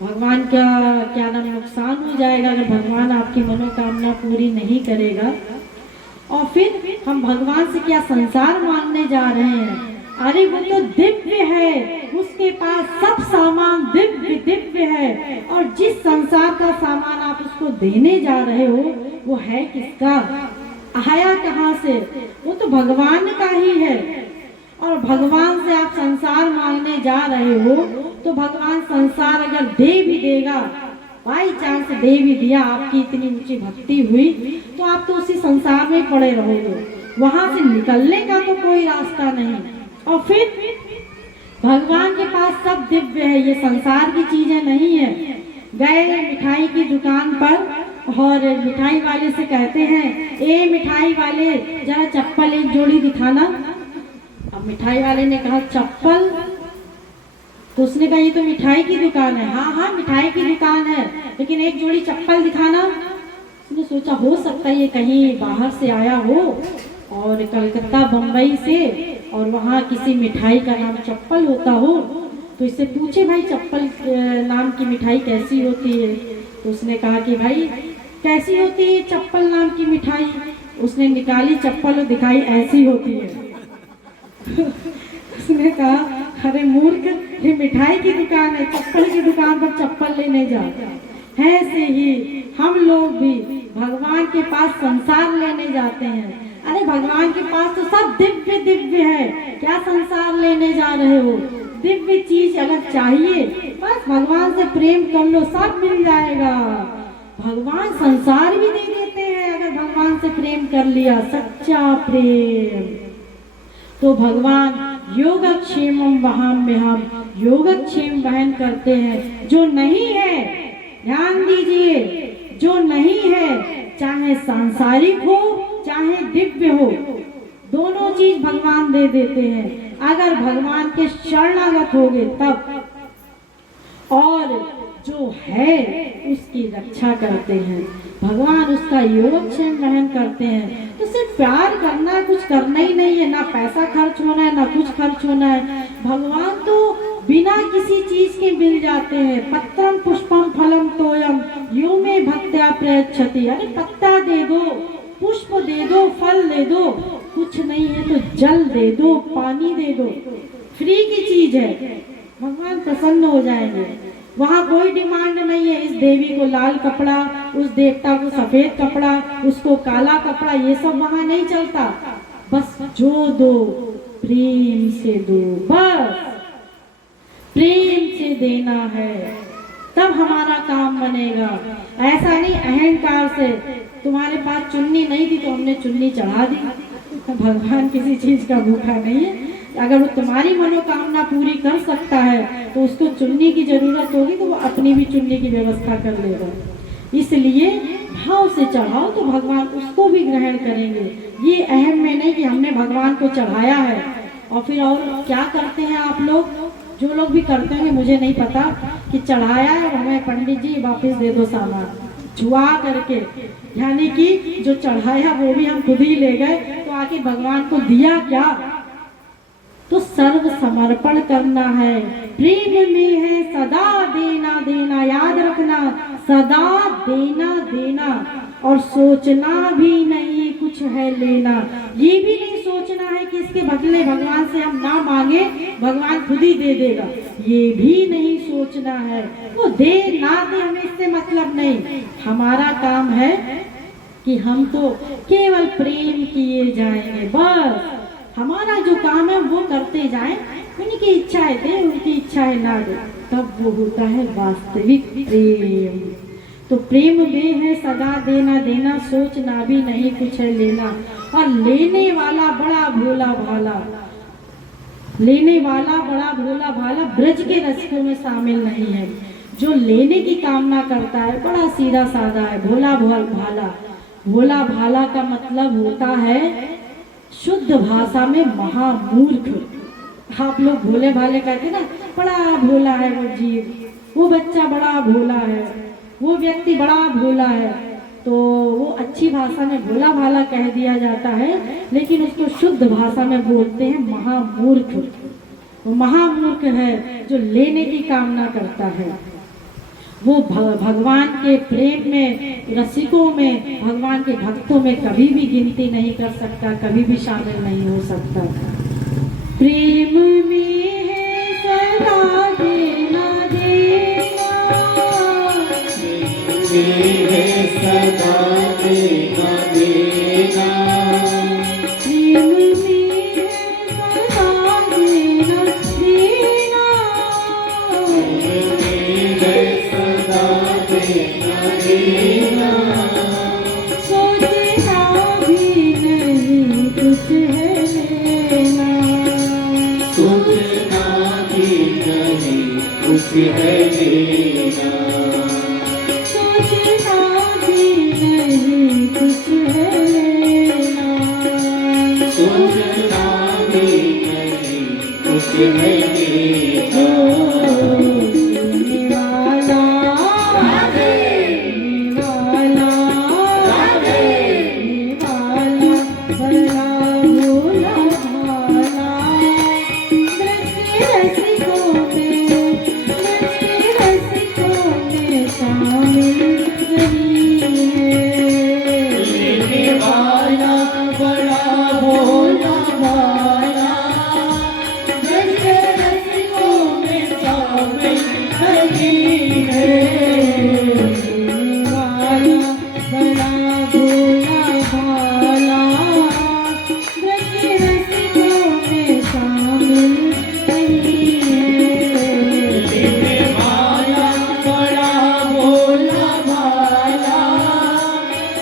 भगवान का क्या नाम नुकसान हो जाएगा अगर भगवान आपकी मनोकामना पूरी नहीं करेगा। और फिर हम भगवान से क्या संसार मांगने जा रहे हैं, अरे वो तो दिव्य है, उसके पास सब सामान दिव्य दिव्य है, और जिस संसार का सामान आप उसको देने जा रहे हो वो है किसका, आया कहाँ से, वो तो भगवान का ही है। और भगवान से आप संसार मांगने जा रहे हो तो भगवान संसार अगर दे भी देगा, बाई चांस दे भी दिया, आपकी इतनी ऊंची भक्ति हुई तो आप तो उसी संसार में पड़े रहोगे, वहां से निकलने का तो कोई रास्ता नहीं। और फिर भगवान के पास सब दिव्य है, ये संसार की चीजें नहीं है। गए मिठाई की दुकान पर और मिठाई वाले से कहते हैं, ए मिठाई वाले जरा चप्पल एक जोड़ी दिखाना। अब मिठाई वाले ने कहा चप्पल, तो उसने कहा ये तो मिठाई की दुकान है। हाँ हाँ मिठाई की दुकान है, लेकिन एक जोड़ी चप्पल दिखाना। उसने सोचा हो सकता है ये कहीं बाहर से आया हो और कलकत्ता बम्बई से, और वहाँ किसी मिठाई का नाम चप्पल होता हो, तो इससे पूछे भाई चप्पल नाम की मिठाई कैसी होती है। तो उसने कहा कि भाई कैसी होती है चप्पल नाम की मिठाई। उसने निकाली चप्पल और दिखाई, ऐसी होती है। उसने कहा अरे मूर्ख, ये मिठाई की दुकान है, चप्पल की दुकान पर चप्पल लेने जा। ऐसे ही हम लोग भी भगवान के पास संसार लेने जाते हैं। अरे भगवान के पास तो सब दिव्य दिव्य है, क्या संसार लेने जा रहे हो। दिव्य चीज अगर चाहिए बस भगवान से प्रेम कर लो, सब मिल जाएगा। भगवान संसार भी दे देते हैं अगर भगवान से प्रेम कर लिया, सच्चा प्रेम। तो भगवान योगक्षेमम वहाम्यहम्, योगक्षेम वहन करते हैं। जो नहीं है, ध्यान दीजिए, जो नहीं है चाहे सांसारिक हो चाहे दिव्य हो, दोनों चीज भगवान दे देते हैं अगर भगवान के शरणागत होगे तब। और जो है उसकी रक्षा करते हैं, भगवान उसका योगक्षेम वहन करते हैं। तो सिर्फ प्यार करना है, कुछ करना ही नहीं है, ना पैसा खर्च होना है ना कुछ खर्च होना है। भगवान तो बिना किसी चीज के मिल जाते हैं। पत्रम पुष्पम फलम तोयम यो में भक्त्या प्रयच्छति। अरे पत्ता दे दो, पुष्प दे दो, फल दे दो, कुछ नहीं है तो जल दे दो, पानी दे दो, फ्री की चीज है, भगवान प्रसन्न हो जाएंगे। वहाँ कोई डिमांड नहीं है इस देवी को लाल कपड़ा, उस देवता को सफेद कपड़ा, उसको काला कपड़ा, ये सब वहाँ नहीं चलता। बस जो दो प्रेम से दो, बस प्रेम से देना है, तब हमारा काम बनेगा। ऐसा नहीं अहंकार से, तुम्हारे पास चुन्नी नहीं थी तो हमने चुन्नी चढ़ा दी। तो भगवान किसी चीज का भूखा नहीं है। अगर वो तुम्हारी मनोकामना पूरी कर सकता है तो उसको चुन्नी की जरूरत होगी तो वो अपनी भी चुन्नी की व्यवस्था कर लेगा। इसलिए भाव से चढ़ाओ तो भगवान उसको भी ग्रहण करेंगे। ये अहम में नहीं कि हमने भगवान को चढ़ाया है और फिर और क्या करते हैं आप लोग, जो लोग भी करते हैं मुझे नहीं पता, कि चढ़ाया है हमें पंडित जी वापस दे दो सामान, छुआ करके, यानी कि जो चढ़ाया वो भी हम खुद ही ले गए, तो आके भगवान को दिया क्या? तो सर्व समर्पण करना है। प्रेम में है सदा देना देना, याद रखना, सदा देना देना, और सोचना भी नहीं कुछ है लेना। ये भी नहीं सोचना है कि इसके बदले भगवान से हम ना मांगे, भगवान खुद ही दे देगा, ये भी नहीं सोचना है। वो दे ना दे हमें इससे मतलब नहीं, हमारा काम है कि हम तो केवल प्रेम किए जाएंगे, बस हमारा जो काम है वो करते जाएं, उनकी इच्छाएं दे, उनकी इच्छाएं ना दे, तब वो होता है वास्तविक प्रेम। तो प्रेम में है सदा देना देना, सोचना भी नहीं कुछ है लेना, और लेने वाला बड़ा भोला भाला, लेने वाला बड़ा भोला भाला ब्रज के रसिकों में शामिल नहीं है। जो लेने की कामना करता है बड़ा सीधा साधा है, भोला भाला। भोला भाला का मतलब होता है शुद्ध भाषा में महामूर्ख। आप लोग भोले भाले कहते ना, बड़ा भोला है वो जीव, वो बच्चा बड़ा भोला है, वो व्यक्ति बड़ा भोला है, तो वो अच्छी भाषा में भोला भाला कह दिया जाता है, लेकिन उसको शुद्ध भाषा में बोलते हैं महामूर्ख। वो महामूर्ख है जो लेने की कामना करता है। वो भगवान के प्रेम में, रसिकों में, भगवान के भक्तों में कभी भी गिनती नहीं कर सकता, कभी भी शामिल नहीं हो सकता। प्रेम में है सदा देना देना, है सदा देना देना, प्रेम में है सदा देना देना, है सदा देना देना, सोचना भी नहीं कुछ है लेना, सोचना भी नहीं कुछ है लेना, सोचना भी नहीं कुछ है लेना, सोचना भी नहीं कुछ है लेना। देने वाला, देने वाला, देने वाला, बड़ा भोला भाला, ब्रज के रसिकों में, ब्रज के रसिकों में शामिल नहीं है। लेने वाला बड़ा भोला भाला, ब्रज के रसिकों में शामिल नहीं है। देने वाला बड़ा भोला भाला, ब्रज के रसिकों में शामिल नहीं है। लेने वाला बड़ा भोला भाला,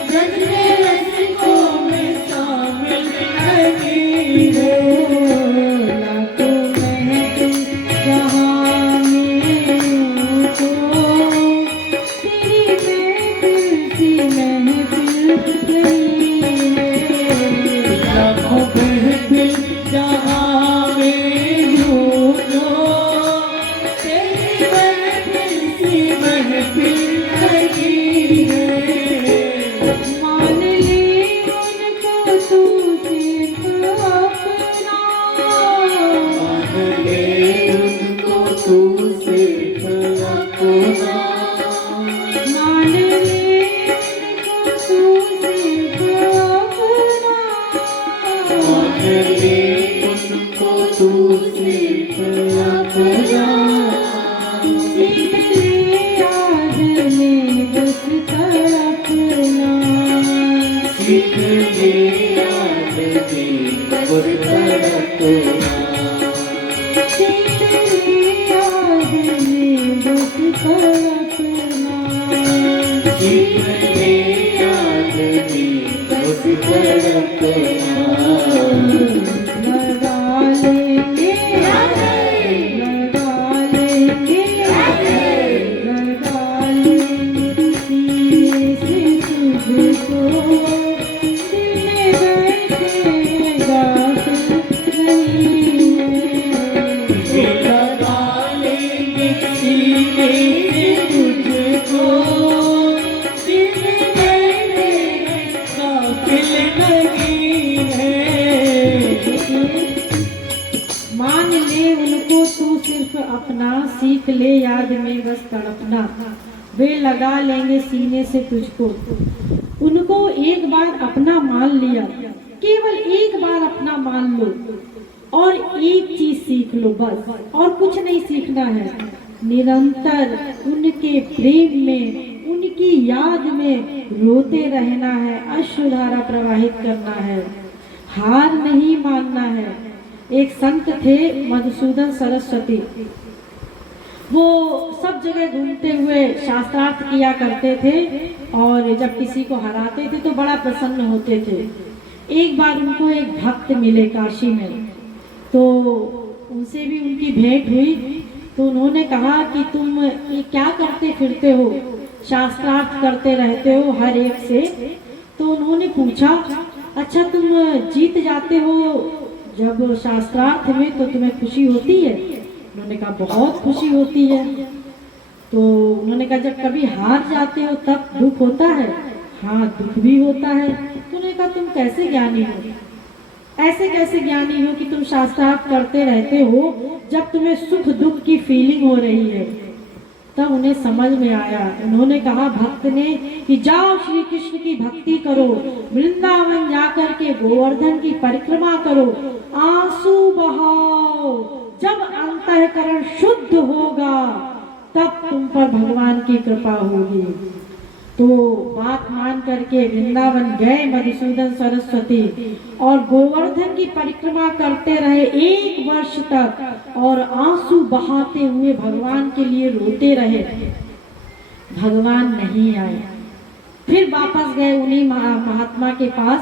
ब्रज के रसिकों में शामिल नहीं है। लाखों महफिल जहाँ में यूं तो, तेरी महफिल सी महफिल नहीं है। लाखों महफिल जहाँ में यूं तो, तेरी महफिल सी महफिल नहीं है। मान ले उनको तू सिर्फ अपना, मान ले उनको तू सिर्फ अपना, मान ले उनको तू सिर्फ अपना, मान ले उनको तू सिर्फ अपना। सीख ले आज में बस तड़पना, सीख ले आदमी बस तड़पना, सीख ले आज में बस तड़पना, सीख ले आदमी बस तड़पना। लगा लेंगे, लगा लेंगे, लगा लेंगे सीने से तुझको, दिल में बैठेगा फिर नहीं है। लगा लेंगे सीने से तुझको, दिल अपना, सीख ले याद में बस तड़पना, वे लगा लेंगे सीने से तुझको। उनको एक बार अपना मान लिया, केवल एक बार अपना मान लो और एक चीज सीख लो बस, और कुछ नहीं सीखना है। निरंतर उनके प्रेम में, उनकी याद में रोते रहना है, अश्रुधारा प्रवाहित करना है, हार नहीं मानना है। एक संत थे मधुसूदन सरस्वती, वो सब जगह घूमते हुए शास्त्रार्थ किया करते थे और जब किसी को हराते थे तो बड़ा प्रसन्न होते थे। एक बार उनको एक भक्त मिले काशी में, तो उनसे भी उनकी भेंट हुई। तो उन्होंने कहा कि तुम ये क्या करते फिरते हो, शास्त्रार्थ करते रहते हो हर एक से। तो उन्होंने पूछा, अच्छा तुम जीत जाते हो जब शास्त्रार्थ में तो तुम्हें खुशी होती है? उन्होंने कहा बहुत खुशी होती है। तो उन्होंने कहा जब कभी हार जाते हो तब दुख होता है? हाँ दुख भी होता है। तो उन्होंने कहा तुम कैसे ज्ञानी हो, ऐसे कैसे ज्ञानी हो कि तुम शास्त्रार्थ करते रहते हो जब तुम्हें सुख दुख की फीलिंग हो रही है? तब उन्हें समझ में आया। उन्होंने कहा भक्त ने कि जाओ श्री कृष्ण की भक्ति करो, वृंदावन जाकर के गोवर्धन की परिक्रमा करो, आंसू बहाओ, जब अंतःकरण शुद्ध होगा तब तुम पर भगवान की कृपा होगी। तो बात मान करके वृंदावन गए मधुसूदन सरस्वती और गोवर्धन की परिक्रमा करते रहे 1 वर्ष तक और आंसू बहाते हुए भगवान के लिए रोते रहे। भगवान नहीं आए। फिर वापस गए उन्हीं महात्मा के पास।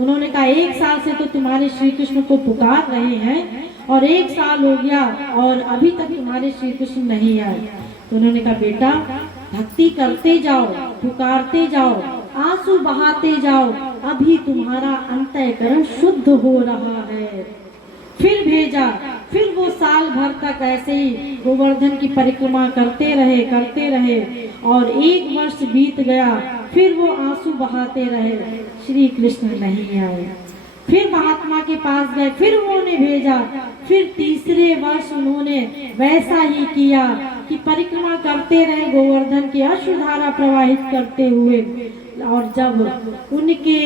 उन्होंने कहा 1 साल से तो तुम्हारे श्री कृष्ण को पुकार रहे हैं और 1 साल हो गया और अभी तक तुम्हारे श्री कृष्ण नहीं आए। तो उन्होंने कहा बेटा भक्ति करते जाओ, पुकारते जाओ, आंसू बहाते जाओ, अभी तुम्हारा अंतःकरण शुद्ध हो रहा है। फिर भेजा। फिर वो साल भर तक ऐसे ही गोवर्धन की परिक्रमा करते रहे और 1 वर्ष बीत गया। फिर वो आंसू बहाते रहे, श्री कृष्ण नहीं आए। फिर महात्मा के पास गए, फिर उन्होंने भेजा। फिर तीसरे वर्ष उन्होंने वैसा ही किया कि परिक्रमा करते रहे गोवर्धन की, अश्रुधारा प्रवाहित करते हुए। और जब उनके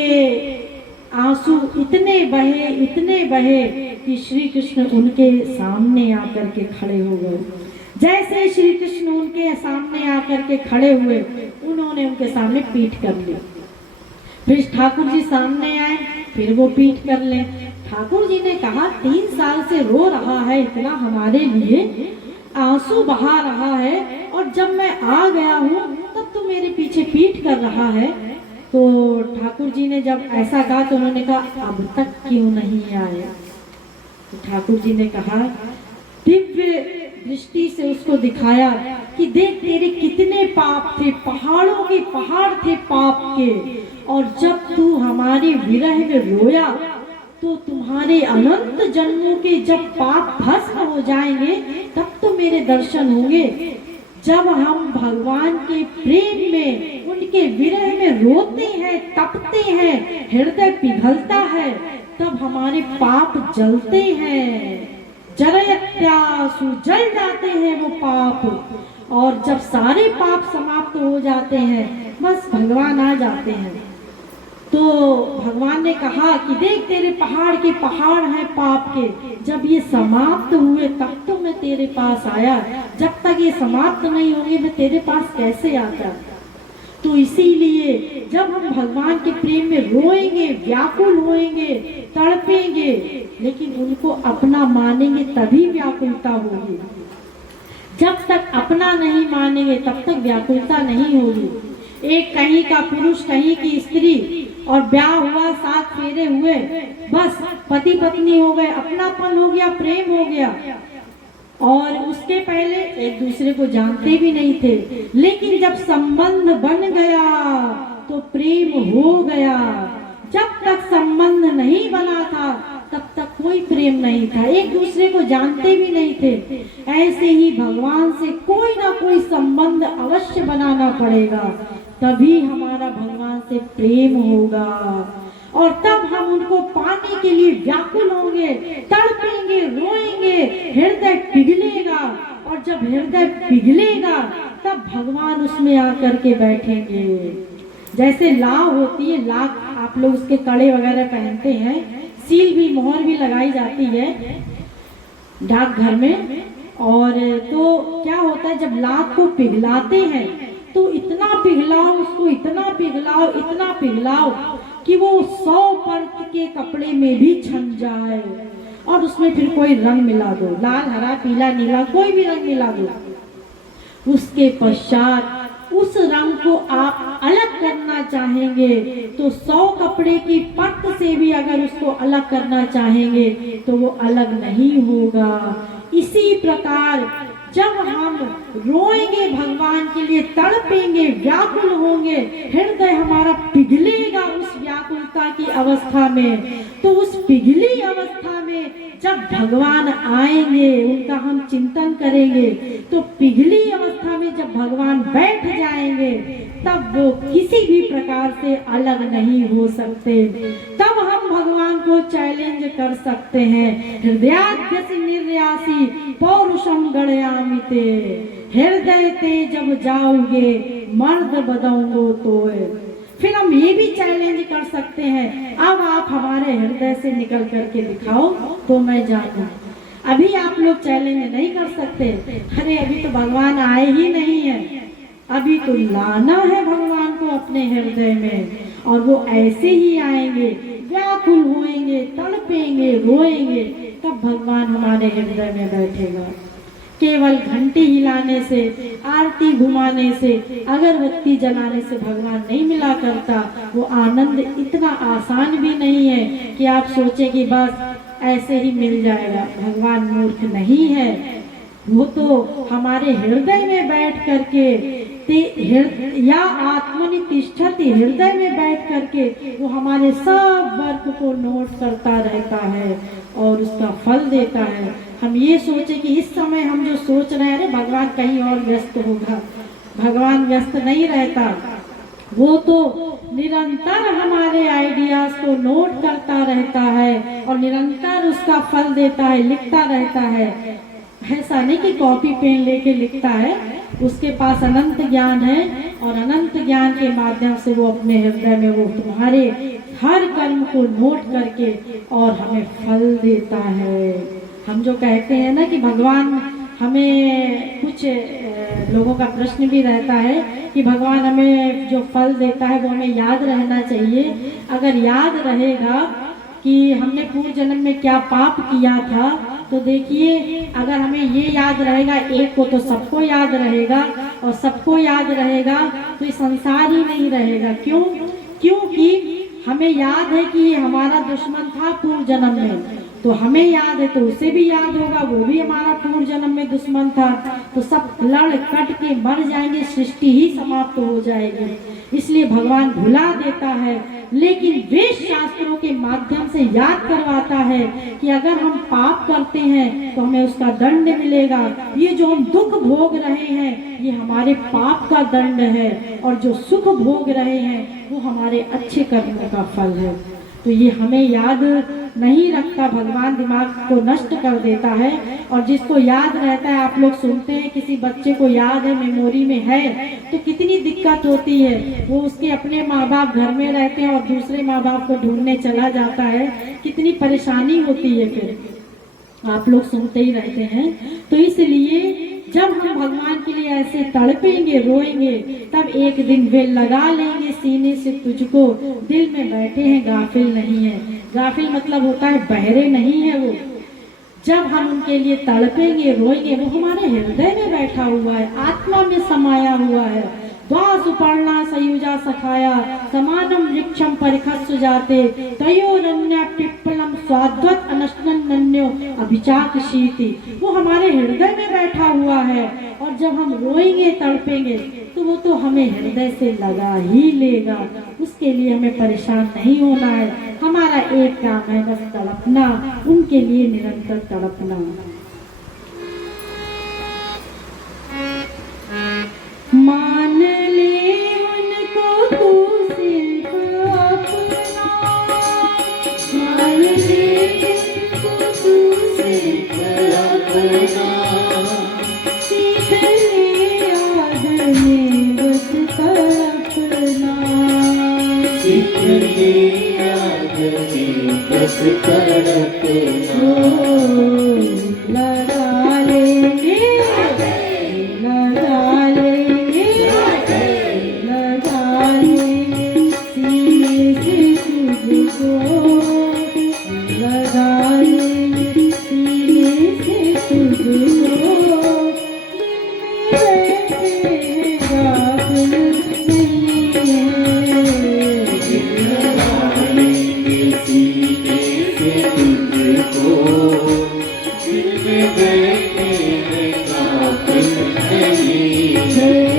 आंसू इतने बहे कि श्री कृष्ण उनके सामने आकर के खड़े हो गए। जैसे श्री कृष्ण उनके सामने आकर के खड़े हुए, उन्होंने उनके सामने पीठ कर ली। फिर ठाकुर जी सामने आए, फिर वो पीठ कर ले। ठाकुर जी ने कहा 3 साल से रो रहा है इतना हमारे लिए, आंसू बहा रहा है, और जब मैं आ गया हूँ तब तो मेरे पीछे पीठ कर रहा है। तो ठाकुर जी ने जब ऐसा कहा तो उन्होंने कहा अब तक क्यों नहीं आया? तो ठाकुर जी ने कहा, दिव्य दृष्टि से उसको दिखाया कि देख तेरे कितने पाप थे, पहाड़ों के पहाड़ थे पाप के, और जब तू हमारे विरह में रोया तो तुम्हारे अनंत जन्मों के जब पाप भस्म हो जाएंगे तब तो मेरे दर्शन होंगे। जब हम भगवान के प्रेम में, उनके विरह में रोते हैं, तपते हैं, हृदय पिघलता है, तब हमारे पाप जलते हैं, जलयत्यासु, जल जाते हैं वो पाप। और जब सारे पाप समाप्त हो जाते हैं बस भगवान आ जाते हैं। तो भगवान ने कहा कि देख तेरे पहाड़ के पहाड़ हैं पाप के, जब ये समाप्त हुए तब तो मैं तेरे पास आया, जब तक ये समाप्त नहीं होंगे मैं तेरे पास कैसे आता? तो इसीलिए जब हम भगवान के प्रेम में रोएंगे, व्याकुल होएंगे, तड़पेंगे, लेकिन उनको अपना मानेंगे तभी व्याकुलता होगी। जब तक अपना नहीं मानेंगे तब तक व्याकुलता नहीं होगी। एक कहीं का पुरुष, कहीं की स्त्री, और ब्याह हुआ, 7 फेरे हुए, बस पति पत्नी हो गए, अपनापन हो गया, प्रेम हो गया, और उसके पहले एक दूसरे को जानते भी नहीं थे। लेकिन जब संबंध बन गया तो प्रेम हो गया। जब तक संबंध नहीं बना था तब तक कोई प्रेम नहीं था, एक दूसरे को जानते भी नहीं थे। ऐसे ही भगवान से कोई ना कोई संबंध अवश्य बनाना पड़ेगा, तभी हमारा भगवान से प्रेम होगा, और तब हम उनको पाने के लिए व्याकुल होंगे, तड़पेंगे, रोएंगे, हृदय पिघलेगा। और और जब हृदय पिघलेगा तब भगवान उसमें आकर के बैठेंगे। जैसे लाव होती है, लाख आप लोग उसके कड़े वगैरह पहनते हैं, सील भी मोहर भी लगाई जाती है डाकघर में। और तो क्या होता है, जब लाख को पिघलाते हैं तो इतना पिघलाओ उसको, इतना पिघलाओ, इतना पिघलाओ कि वो 100 पर्त के कपड़े में भी छन जाए। और उसमें फिर कोई रंग मिला दो, लाल हरा पीला नीला कोई भी रंग मिला दो। उसके पश्चात उस रंग को आप अलग करना चाहेंगे तो 100 कपड़े की परत से भी अगर उसको अलग करना चाहेंगे तो वो अलग नहीं होगा। इसी प्रकार जब हम रोएंगे भगवान के लिए, तड़पेंगे, व्याकुल होंगे, हृदय हमारा पिघलेगा उस व्याकुलता की अवस्था में, तो उस पिघली अवस्था में जब भगवान आएंगे, उनका हम चिंतन करेंगे, तो पिघली अवस्था में जब भगवान बैठ जाएंगे तब वो किसी भी प्रकार से अलग नहीं हो सकते। तब हम भगवान को चैलेंज कर सकते हैं। हृदयाद्यसि निर्यासी पौरुषम गणयामिते, हृदय ते जब जाओगे मर्द बदौगो तो। फिर हम ये भी चैलेंज कर सकते हैं, अब आप हमारे हृदय से निकल करके दिखाओ तो मैं जानूं। अभी आप लोग चैलेंज नहीं कर सकते, अरे अभी तो भगवान आए ही नहीं है, अभी तो लाना है भगवान को अपने हृदय में। और वो ऐसे ही आएंगे, व्याकुल होएंगे, तड़पेंगे, रोएंगे, तब भगवान हमारे हृदय में बैठेगा। केवल घंटी हिलाने से, आरती घुमाने से, अगरबत्ती जलाने से भगवान नहीं मिला करता। वो आनंद इतना आसान भी नहीं है कि आप सोचे कि बस ऐसे ही मिल जाएगा। भगवान मूर्ख नहीं है, वो तो हमारे हृदय में बैठ करके या आत्मनि तिष्ठति, हृदय में बैठ करके वो हमारे सब वर्क को नोट करता रहता है और उसका फल देता है। हम ये सोचे कि इस समय हम जो सोच रहे हैं, अरे भगवान कहीं और व्यस्त होगा, भगवान व्यस्त नहीं रहता, वो तो निरंतर हमारे आइडियाज को नोट करता रहता है और निरंतर उसका फल देता है, लिखता रहता है। ऐसा नहीं कि कॉपी पेन लेके लिखता है, उसके पास अनंत ज्ञान है और अनंत ज्ञान के माध्यम से वो अपने हृदय में वो तुम्हारे हर कर्म को नोट करके और हमें फल देता है। हम जो कहते हैं ना कि भगवान हमें, कुछ लोगों का प्रश्न भी रहता है कि भगवान हमें जो फल देता है वो हमें याद रहना चाहिए। अगर याद रहेगा कि हमने पूर्व जन्म में क्या पाप किया था, तो देखिए अगर हमें ये याद रहेगा, एक को तो सबको याद रहेगा और सबको याद रहेगा तो ये संसार ही नहीं रहेगा। क्यों? क्योंकि हमें याद है कि ये हमारा दुश्मन था पूर्व जन्म में, तो हमें याद है तो उसे भी याद होगा, वो भी हमारा पूर्व जन्म में दुश्मन था, तो सब लड़ कट के मर जाएंगे, सृष्टि ही समाप्त हो जाएगी। इसलिए भगवान भुला देता है, लेकिन वेद शास्त्रों के माध्यम से याद करवाता है कि अगर हम पाप करते हैं तो हमें उसका दंड मिलेगा। ये जो हम दुख भोग रहे हैं ये हमारे पाप का दंड है, और जो सुख भोग रहे हैं वो हमारे अच्छे कर्मों का फल है। तो ये हमें याद नहीं रखता, भगवान दिमाग को नष्ट कर देता है। और जिसको याद रहता है, आप लोग सुनते हैं किसी बच्चे को याद है, मेमोरी में है, तो कितनी दिक्कत होती है। वो उसके अपने माँ बाप घर में रहते हैं और दूसरे माँ बाप को ढूंढने चला जाता है, कितनी परेशानी होती है। फिर आप लोग सुनते ही रहते हैं। तो इसलिए जब हम भगवान के लिए ऐसे तड़पेंगे, रोएंगे, तब एक दिन वे लगा लेंगे सीने से तुझको, दिल में बैठे हैं गाफिल नहीं है। गाफिल मतलब होता है बहरे नहीं है वो। जब हम उनके लिए तड़पेंगे, रोएंगे, वो हमारे हृदय में बैठा हुआ है, आत्मा में समाया हुआ है। द्वा सुपर्णा सयुजा सखाया समानम वृक्षम परिखस्व जाते तयोरन्य पिप्पलम स्वाद्वत अनशनन्यो अभिचाक शीति। वो हमारे हृदय में बैठा हुआ है, और जब हम रोएंगे, तड़पेंगे, तो वो तो हमें हृदय से लगा ही लेगा। उसके लिए हमें परेशान नहीं होना है। हमारा एक काम है, बस तड़पना, उनके लिए निरंतर तड़पना। मान ले उनको तू सिर्फ अपना, मान ले उनको तू सिर्फ अपना, बस तड़प लगा लेंगे लगा लेंगे लगा लेंगे सीने से तुझको लगा लेंगे सीने से तुझको गाफिल नहीं है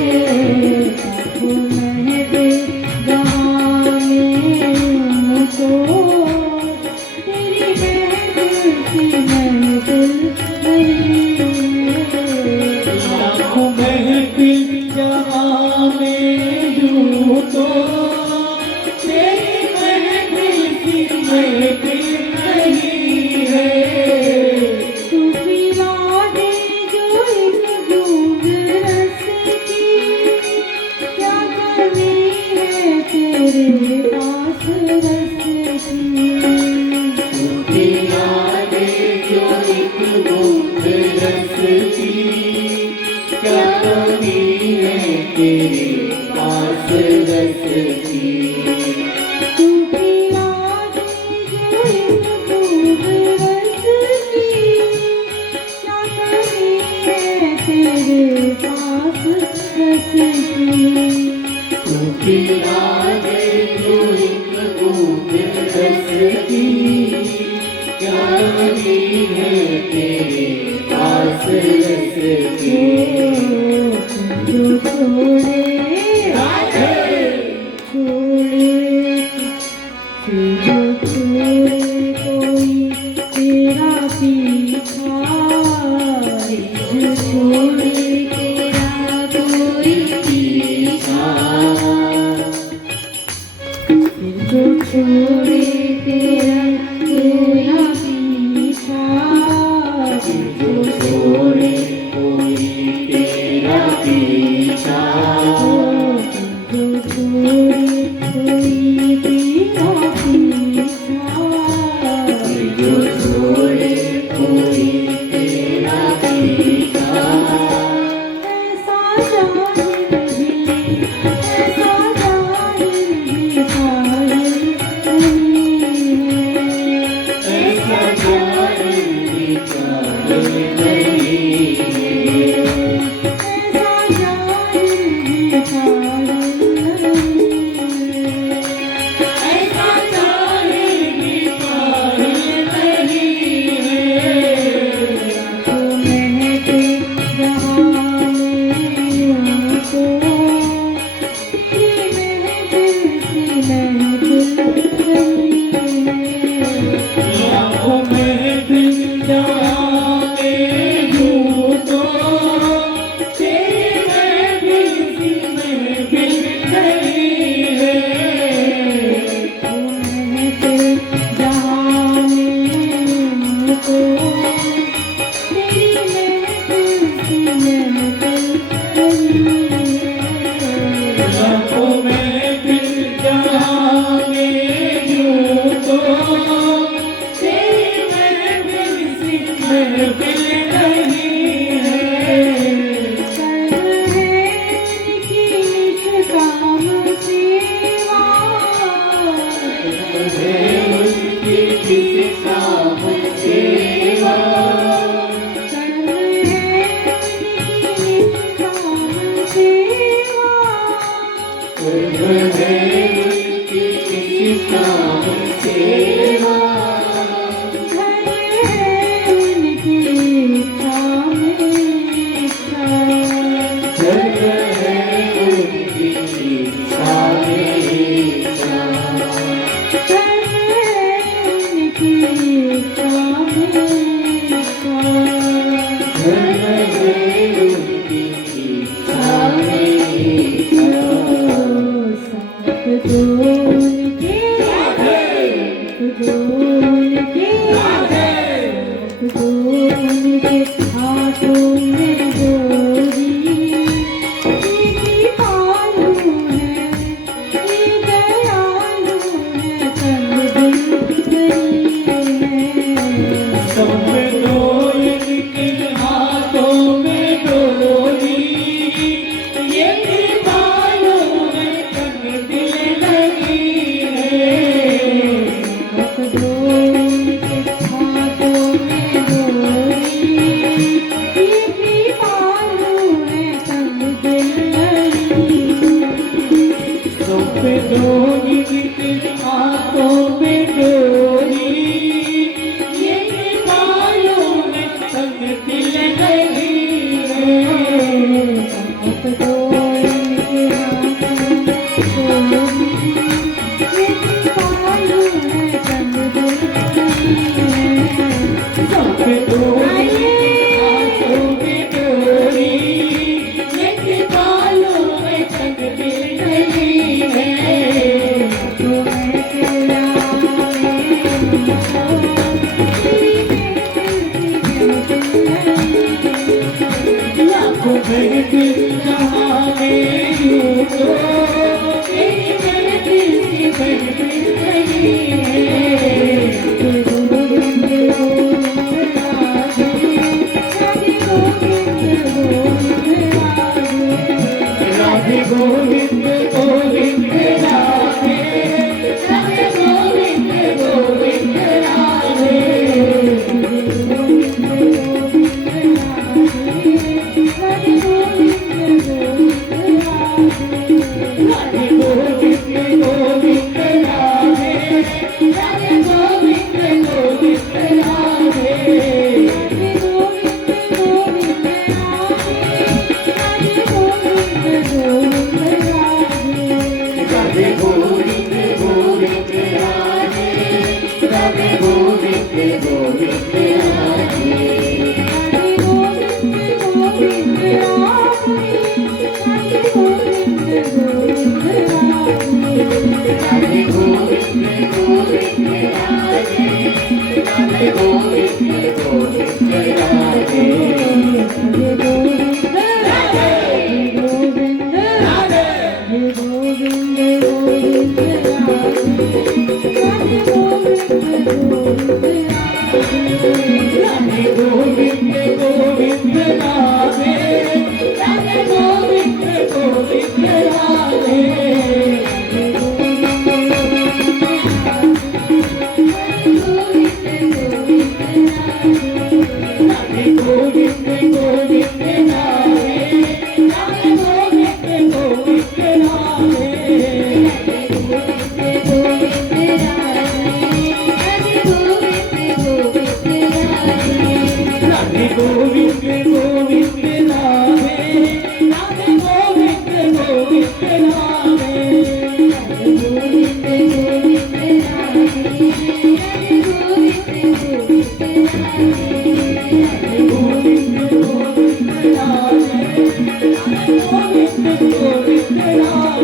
सब दो इनके हाथों में डोरी, ये बालों में तन दिल लगी है। सब दो इनके हाथों में डोरी, ये भी बालों में तन दिल लगी। सब दो इनके हाथों में डोरी, ये बालों में तन दिल लगी है। सब दो इनके हाथों में डोरी, ये भी बालों में तन दिल लगी है। सब दो हाथों में डोरी, ये बालों में तन दिल लगी है। तो मैं तेरा लाखों महफिल जहाँ में यूं तो तेरी महफिल की महफिल नहीं है। राधे गोविंद गोविंद राधे, राधे गोविंद गोविंद राधे। राधे गोविंद गोविंद राधे, राधे गोविंद गोविंद राधे। राधे गोविंद गोविंद राधे, राधे गोविंद गोविंद राधे। राधे गोविंद गोविंद राधे, राधे गोविंद गोविंद राधे। राधे गोविंद गोविंद राधे, राधे गोविंद गोविंद राधे। राधे गोविंद गोविंद राधे, राधे गोविंद गोविंद राधे। राधे गोविंद गोविंद राधे, राधे गोविंद गोविंद राधे। गोविंद गोविंद राधे, राधे गोविंद गोविंद राधे।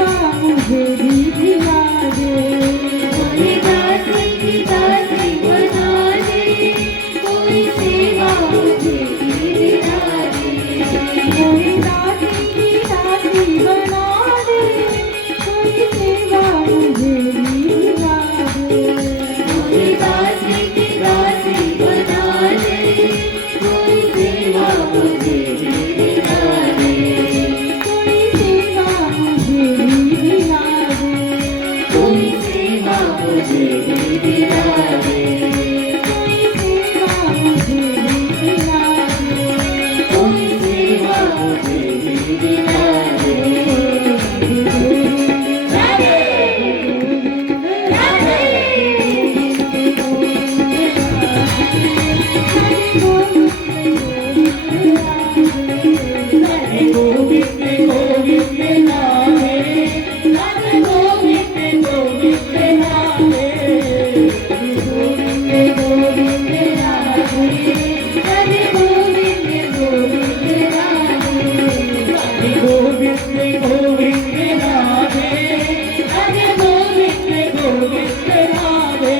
सेवा मुझे भी दिला दे। कोई दासी की दासी बना दे, कोई सेवा मुझे भी दिला दे। कोई दासी की दासी बना दे, कोई सेवा मुझे भी दिला दे। कोई दासी की दासी बना दे, कोई सेवा मुझे भी दिला दे। कोई सेवा मुझे भी दिला दे। कोई सेवा मुझे भी दिला दे। कोई सेवा मुझे भी दिला दे। कोई सेवा मुझे भी दिला दे। राधे राधे राधे गोविंद गोविंद राधे, राधे गोविंद गोविंद राधे। गोविंद गोविंद राधे, राधे गोविंद गोविंद राधे। राधे गोविंद गोविंद राधे, राधे गोविंद गोविंद राधे।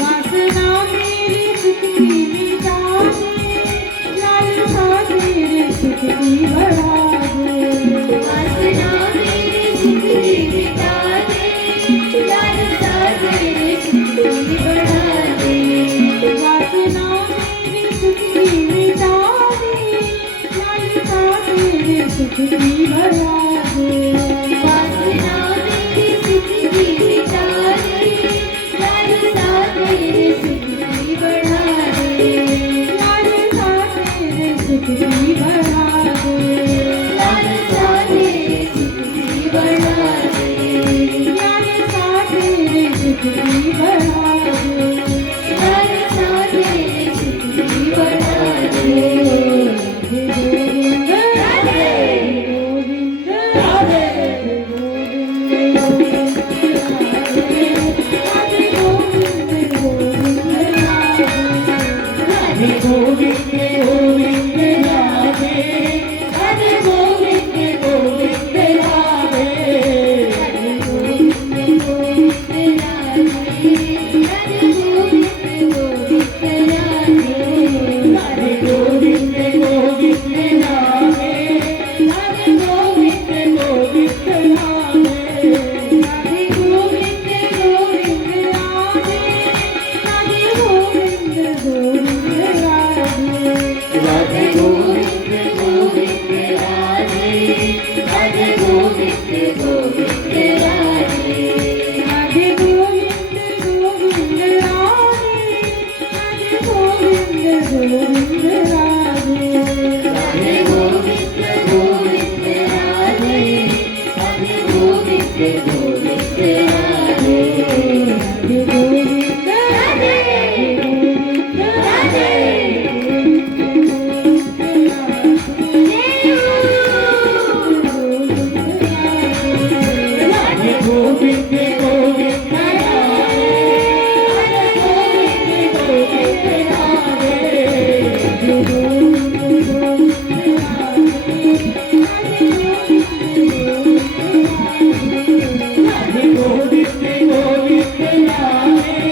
वासना मेरी सुख की मिटा दे, लालसा तेरे सुख की बढ़ा दे। वासना मेरी सुख की मिटा दे, लालसा तेरे सुख की बढ़ा दे। वासना मेरी सुख की मिटा दे, लालसा तेरे सुख की बढ़ा दे। वासना मेरी सुख की मिटा दे, लालसा तेरे सुख की बढ़ा दे। लालसा तेरे सुख की बढ़ा दे। लालसा तेरे सुख की बढ़ा दे। लालसा तेरे सुख की बढ़ा दे। लालसा तेरे सुख की बढ़ा दे। गोविंद राधे गोविंद राधे गोविंद राधे गोविंद गोविंद राधे। राधे गोविंद गोविंद राधे, राधे गोविंद गोविंद राधे। राधे गोविंद गोविंद राधे, राधे गोविंद गोविंद राधे। राधे गोविंद गोविंद राधे, राधे गोविंद गोविंद राधे। राधे गोविंद गोविंद राधे, राधे गोविंद गोविंद राधे। राधे गोविंद गोविंद राधे, राधे गोविंद गोविंद राधे। राधे गोविंद गोविंद राधे, राधे गोविंद गोविंद राधे। राधे गोविंद गोविंद राधे, राधे गोविंद गोविंद राधे। राधे गोविंद राधे गोविंद राधे राधे गोविंद गोविंद राधे, राधे गोविंद गोविंद राधे। राधे गोविंद गोविंद राधे,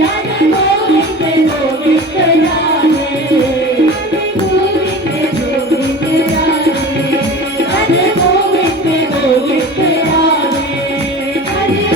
राधे गोविंद गोविंद राधे। गोविंद गोविंद राधे, राधे गोविंद गोविंद राधे। राधे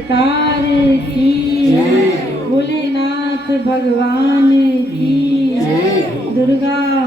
सरकार की, भोलेनाथ भगवान की, दुर्गा